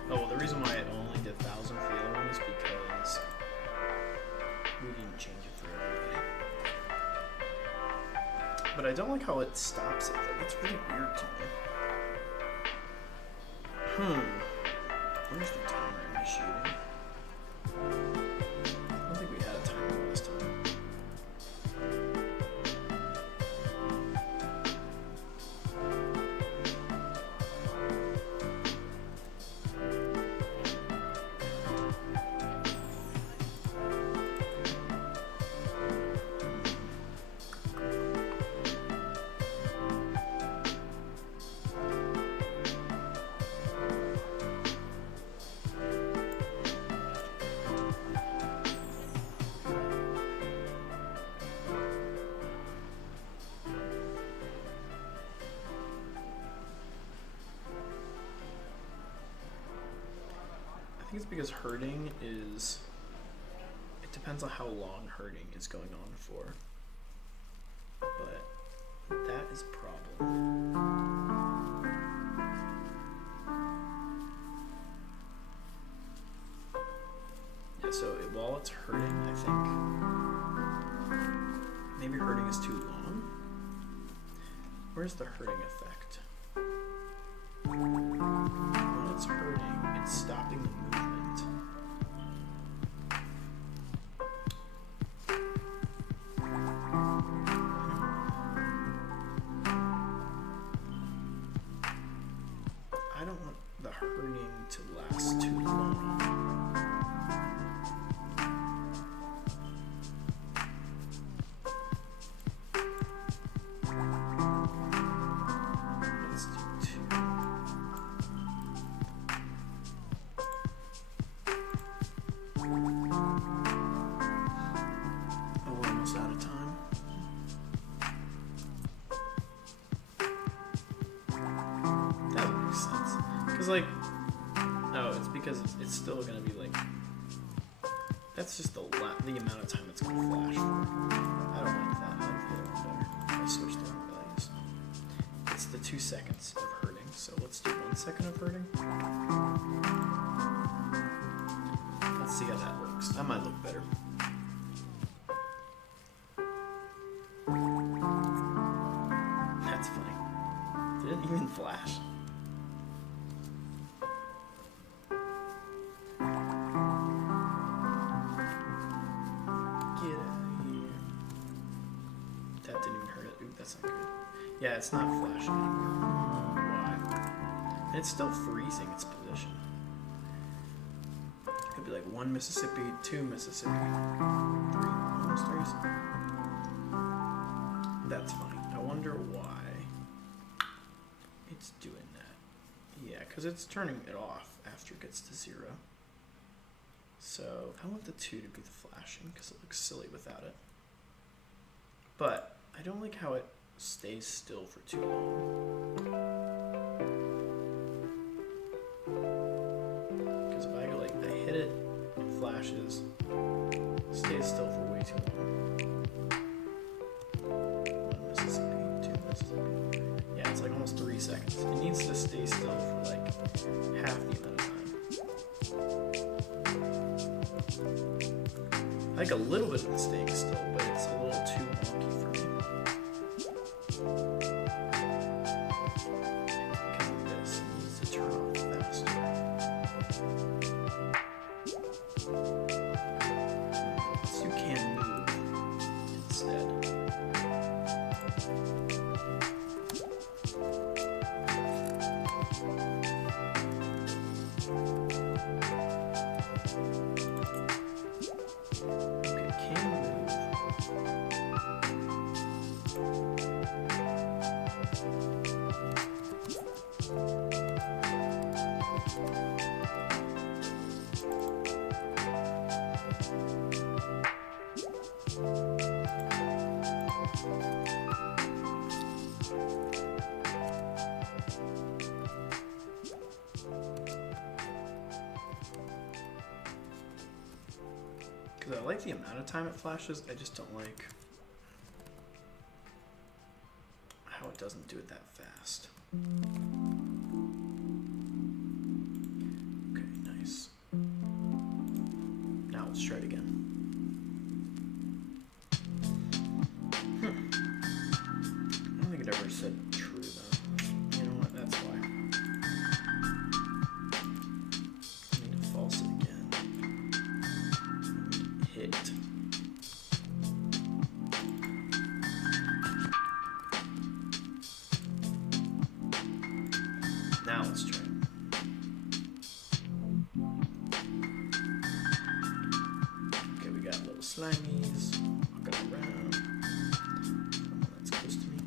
Oh, well, the reason why it only did 1,000 for the other one is because we didn't change it for everybody. But I don't like how it stops it, though. That's really weird to me. Where's the timer initiating? I don't think we had a timer last time. I think it's because herding is, it depends on how long herding is going on for. But that is a problem. Yeah, so while it's herding, I think maybe herding is too long. Where's the herding effect? When it's herding, it's stopping the movement. I don't want the herding to last too long. Let's do 2. Cause like, no, it's because it's still gonna be like, that's just the amount of time it's gonna flash for. I don't like that. I like the other one better. I switched the wrong values. It's the 2 seconds of hurting, so let's do 1 second of hurting. Let's see how that works. That might look better. That's funny. Did it even flash? Yeah, it's not flashing anymore. Why? And it's still freezing its position. It could be like 1 Mississippi, 2 Mississippi, 3, almost 3. That's funny. I wonder why it's doing that. Yeah, because it's turning it off after it gets to 0. So I want the 2 to be the flashing because it looks silly without it. But I don't like how it stays still for too long. Because if I go like, I hit it, it flashes, stays still for way too long. 1 Mississippi, 2 Mississippi. Yeah, it's like almost 3 seconds. It needs to stay still for like half the amount of time. I like a little bit of the staying still, but it's a little too wonky for me. This needs to turn off faster. So you can move instead. Okay, can move. Because I like the amount of time it flashes, I just don't like how it doesn't do it that fast. Okay, nice. Now let's try it again. I don't think it ever said true though. You know what, that's why. I need to false it again. Hit. Now let's try it. Okay, we got little slimies walking around. Someone that's close to me.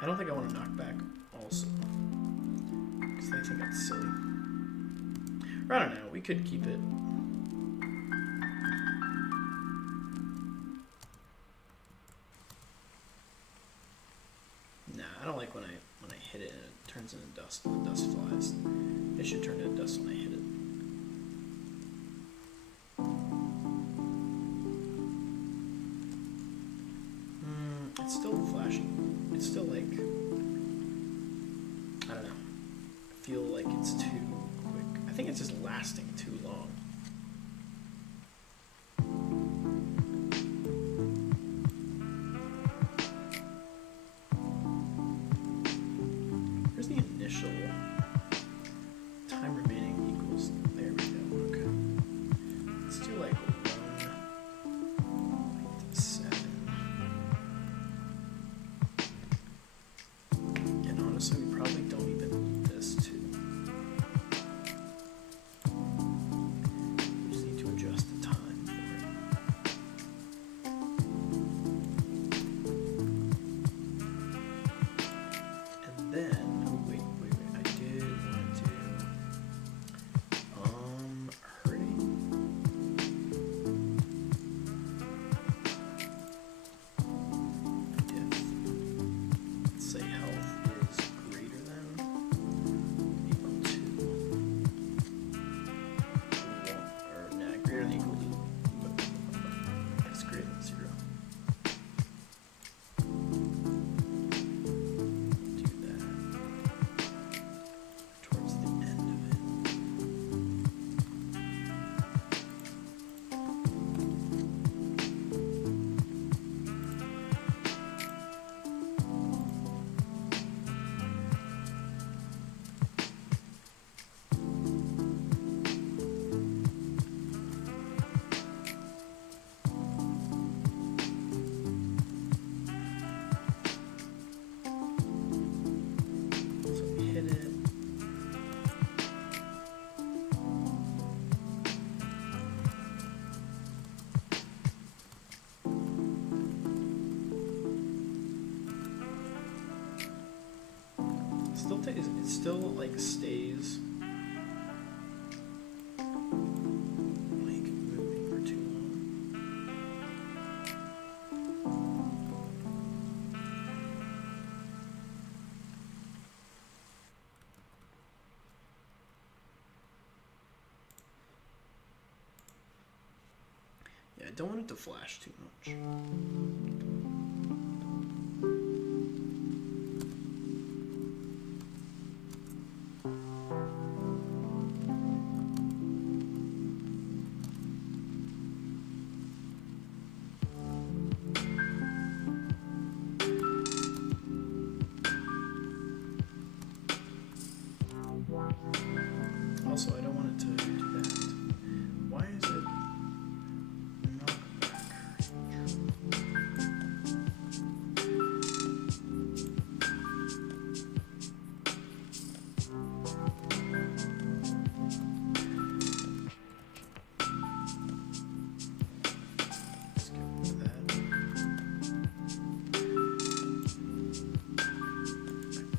I don't think I want to knock back also, because I think that's silly. Or I don't know, we could keep it. Nah, I don't like when I hit it and it turns into dust and the dust flies. It should turn into dust when I hit it. It's still flashing. It's still like, I don't know. I feel like it's too quick. I think it's just lasting too long. Where's the initial time remaining equals? There we go. Okay. Let's do like 1 to 7. And honestly, we probably don't even need this too. it still like stays like moving for too long. Yeah, I don't want it to flash too much. Also, I don't want it to do that. Why is it knockback? Let's get rid of that.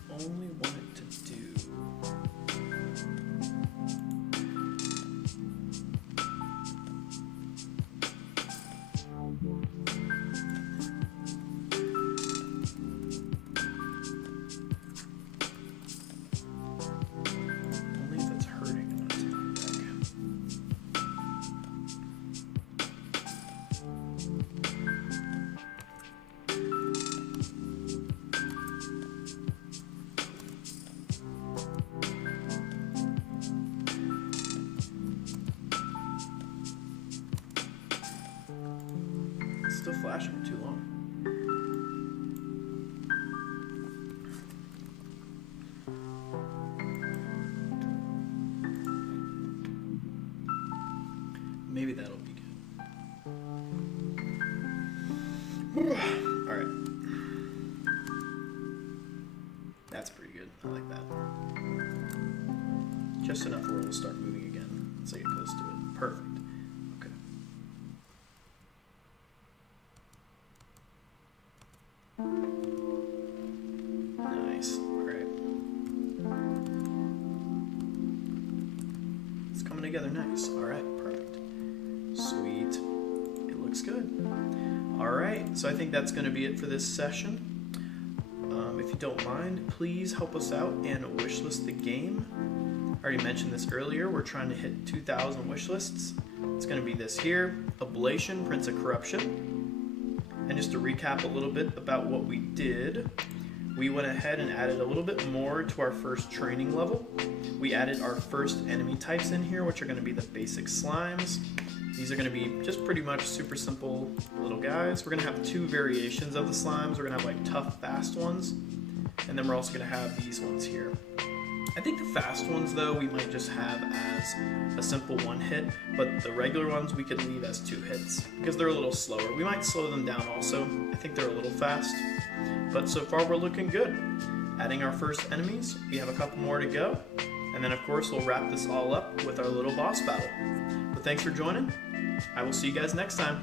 I only want it to do. Only if it's hurting and not taking back. It's still flashing too long. Maybe that'll be good. Alright. That's pretty good. I like that. Just enough where it'll start moving again once I get close to it. Perfect. Okay. Nice. Alright. It's coming together nice. Alright, perfect. Sweet. It looks good. Alright, so I think that's going to be it for this session. If you don't mind, please help us out and wishlist the game. I already mentioned this earlier. We're trying to hit 2,000 wishlists. It's going to be this here, Oblation, Prince of Corruption. And just to recap a little bit about what we did, we went ahead and added a little bit more to our first training level. We added our first enemy types in here, which are going to be the basic slimes. These are going to be just pretty much super simple little guys. We're going to have two variations of the slimes. We're going to have like tough, fast ones. And then we're also going to have these ones here. I think the fast ones, though, we might just have as a simple one hit, but the regular ones we could leave as 2 hits because they're a little slower. We might slow them down also. I think they're a little fast, but so far we're looking good. Adding our first enemies, we have a couple more to go, and then of course we'll wrap this all up with our little boss battle. But thanks for joining. I will see you guys next time.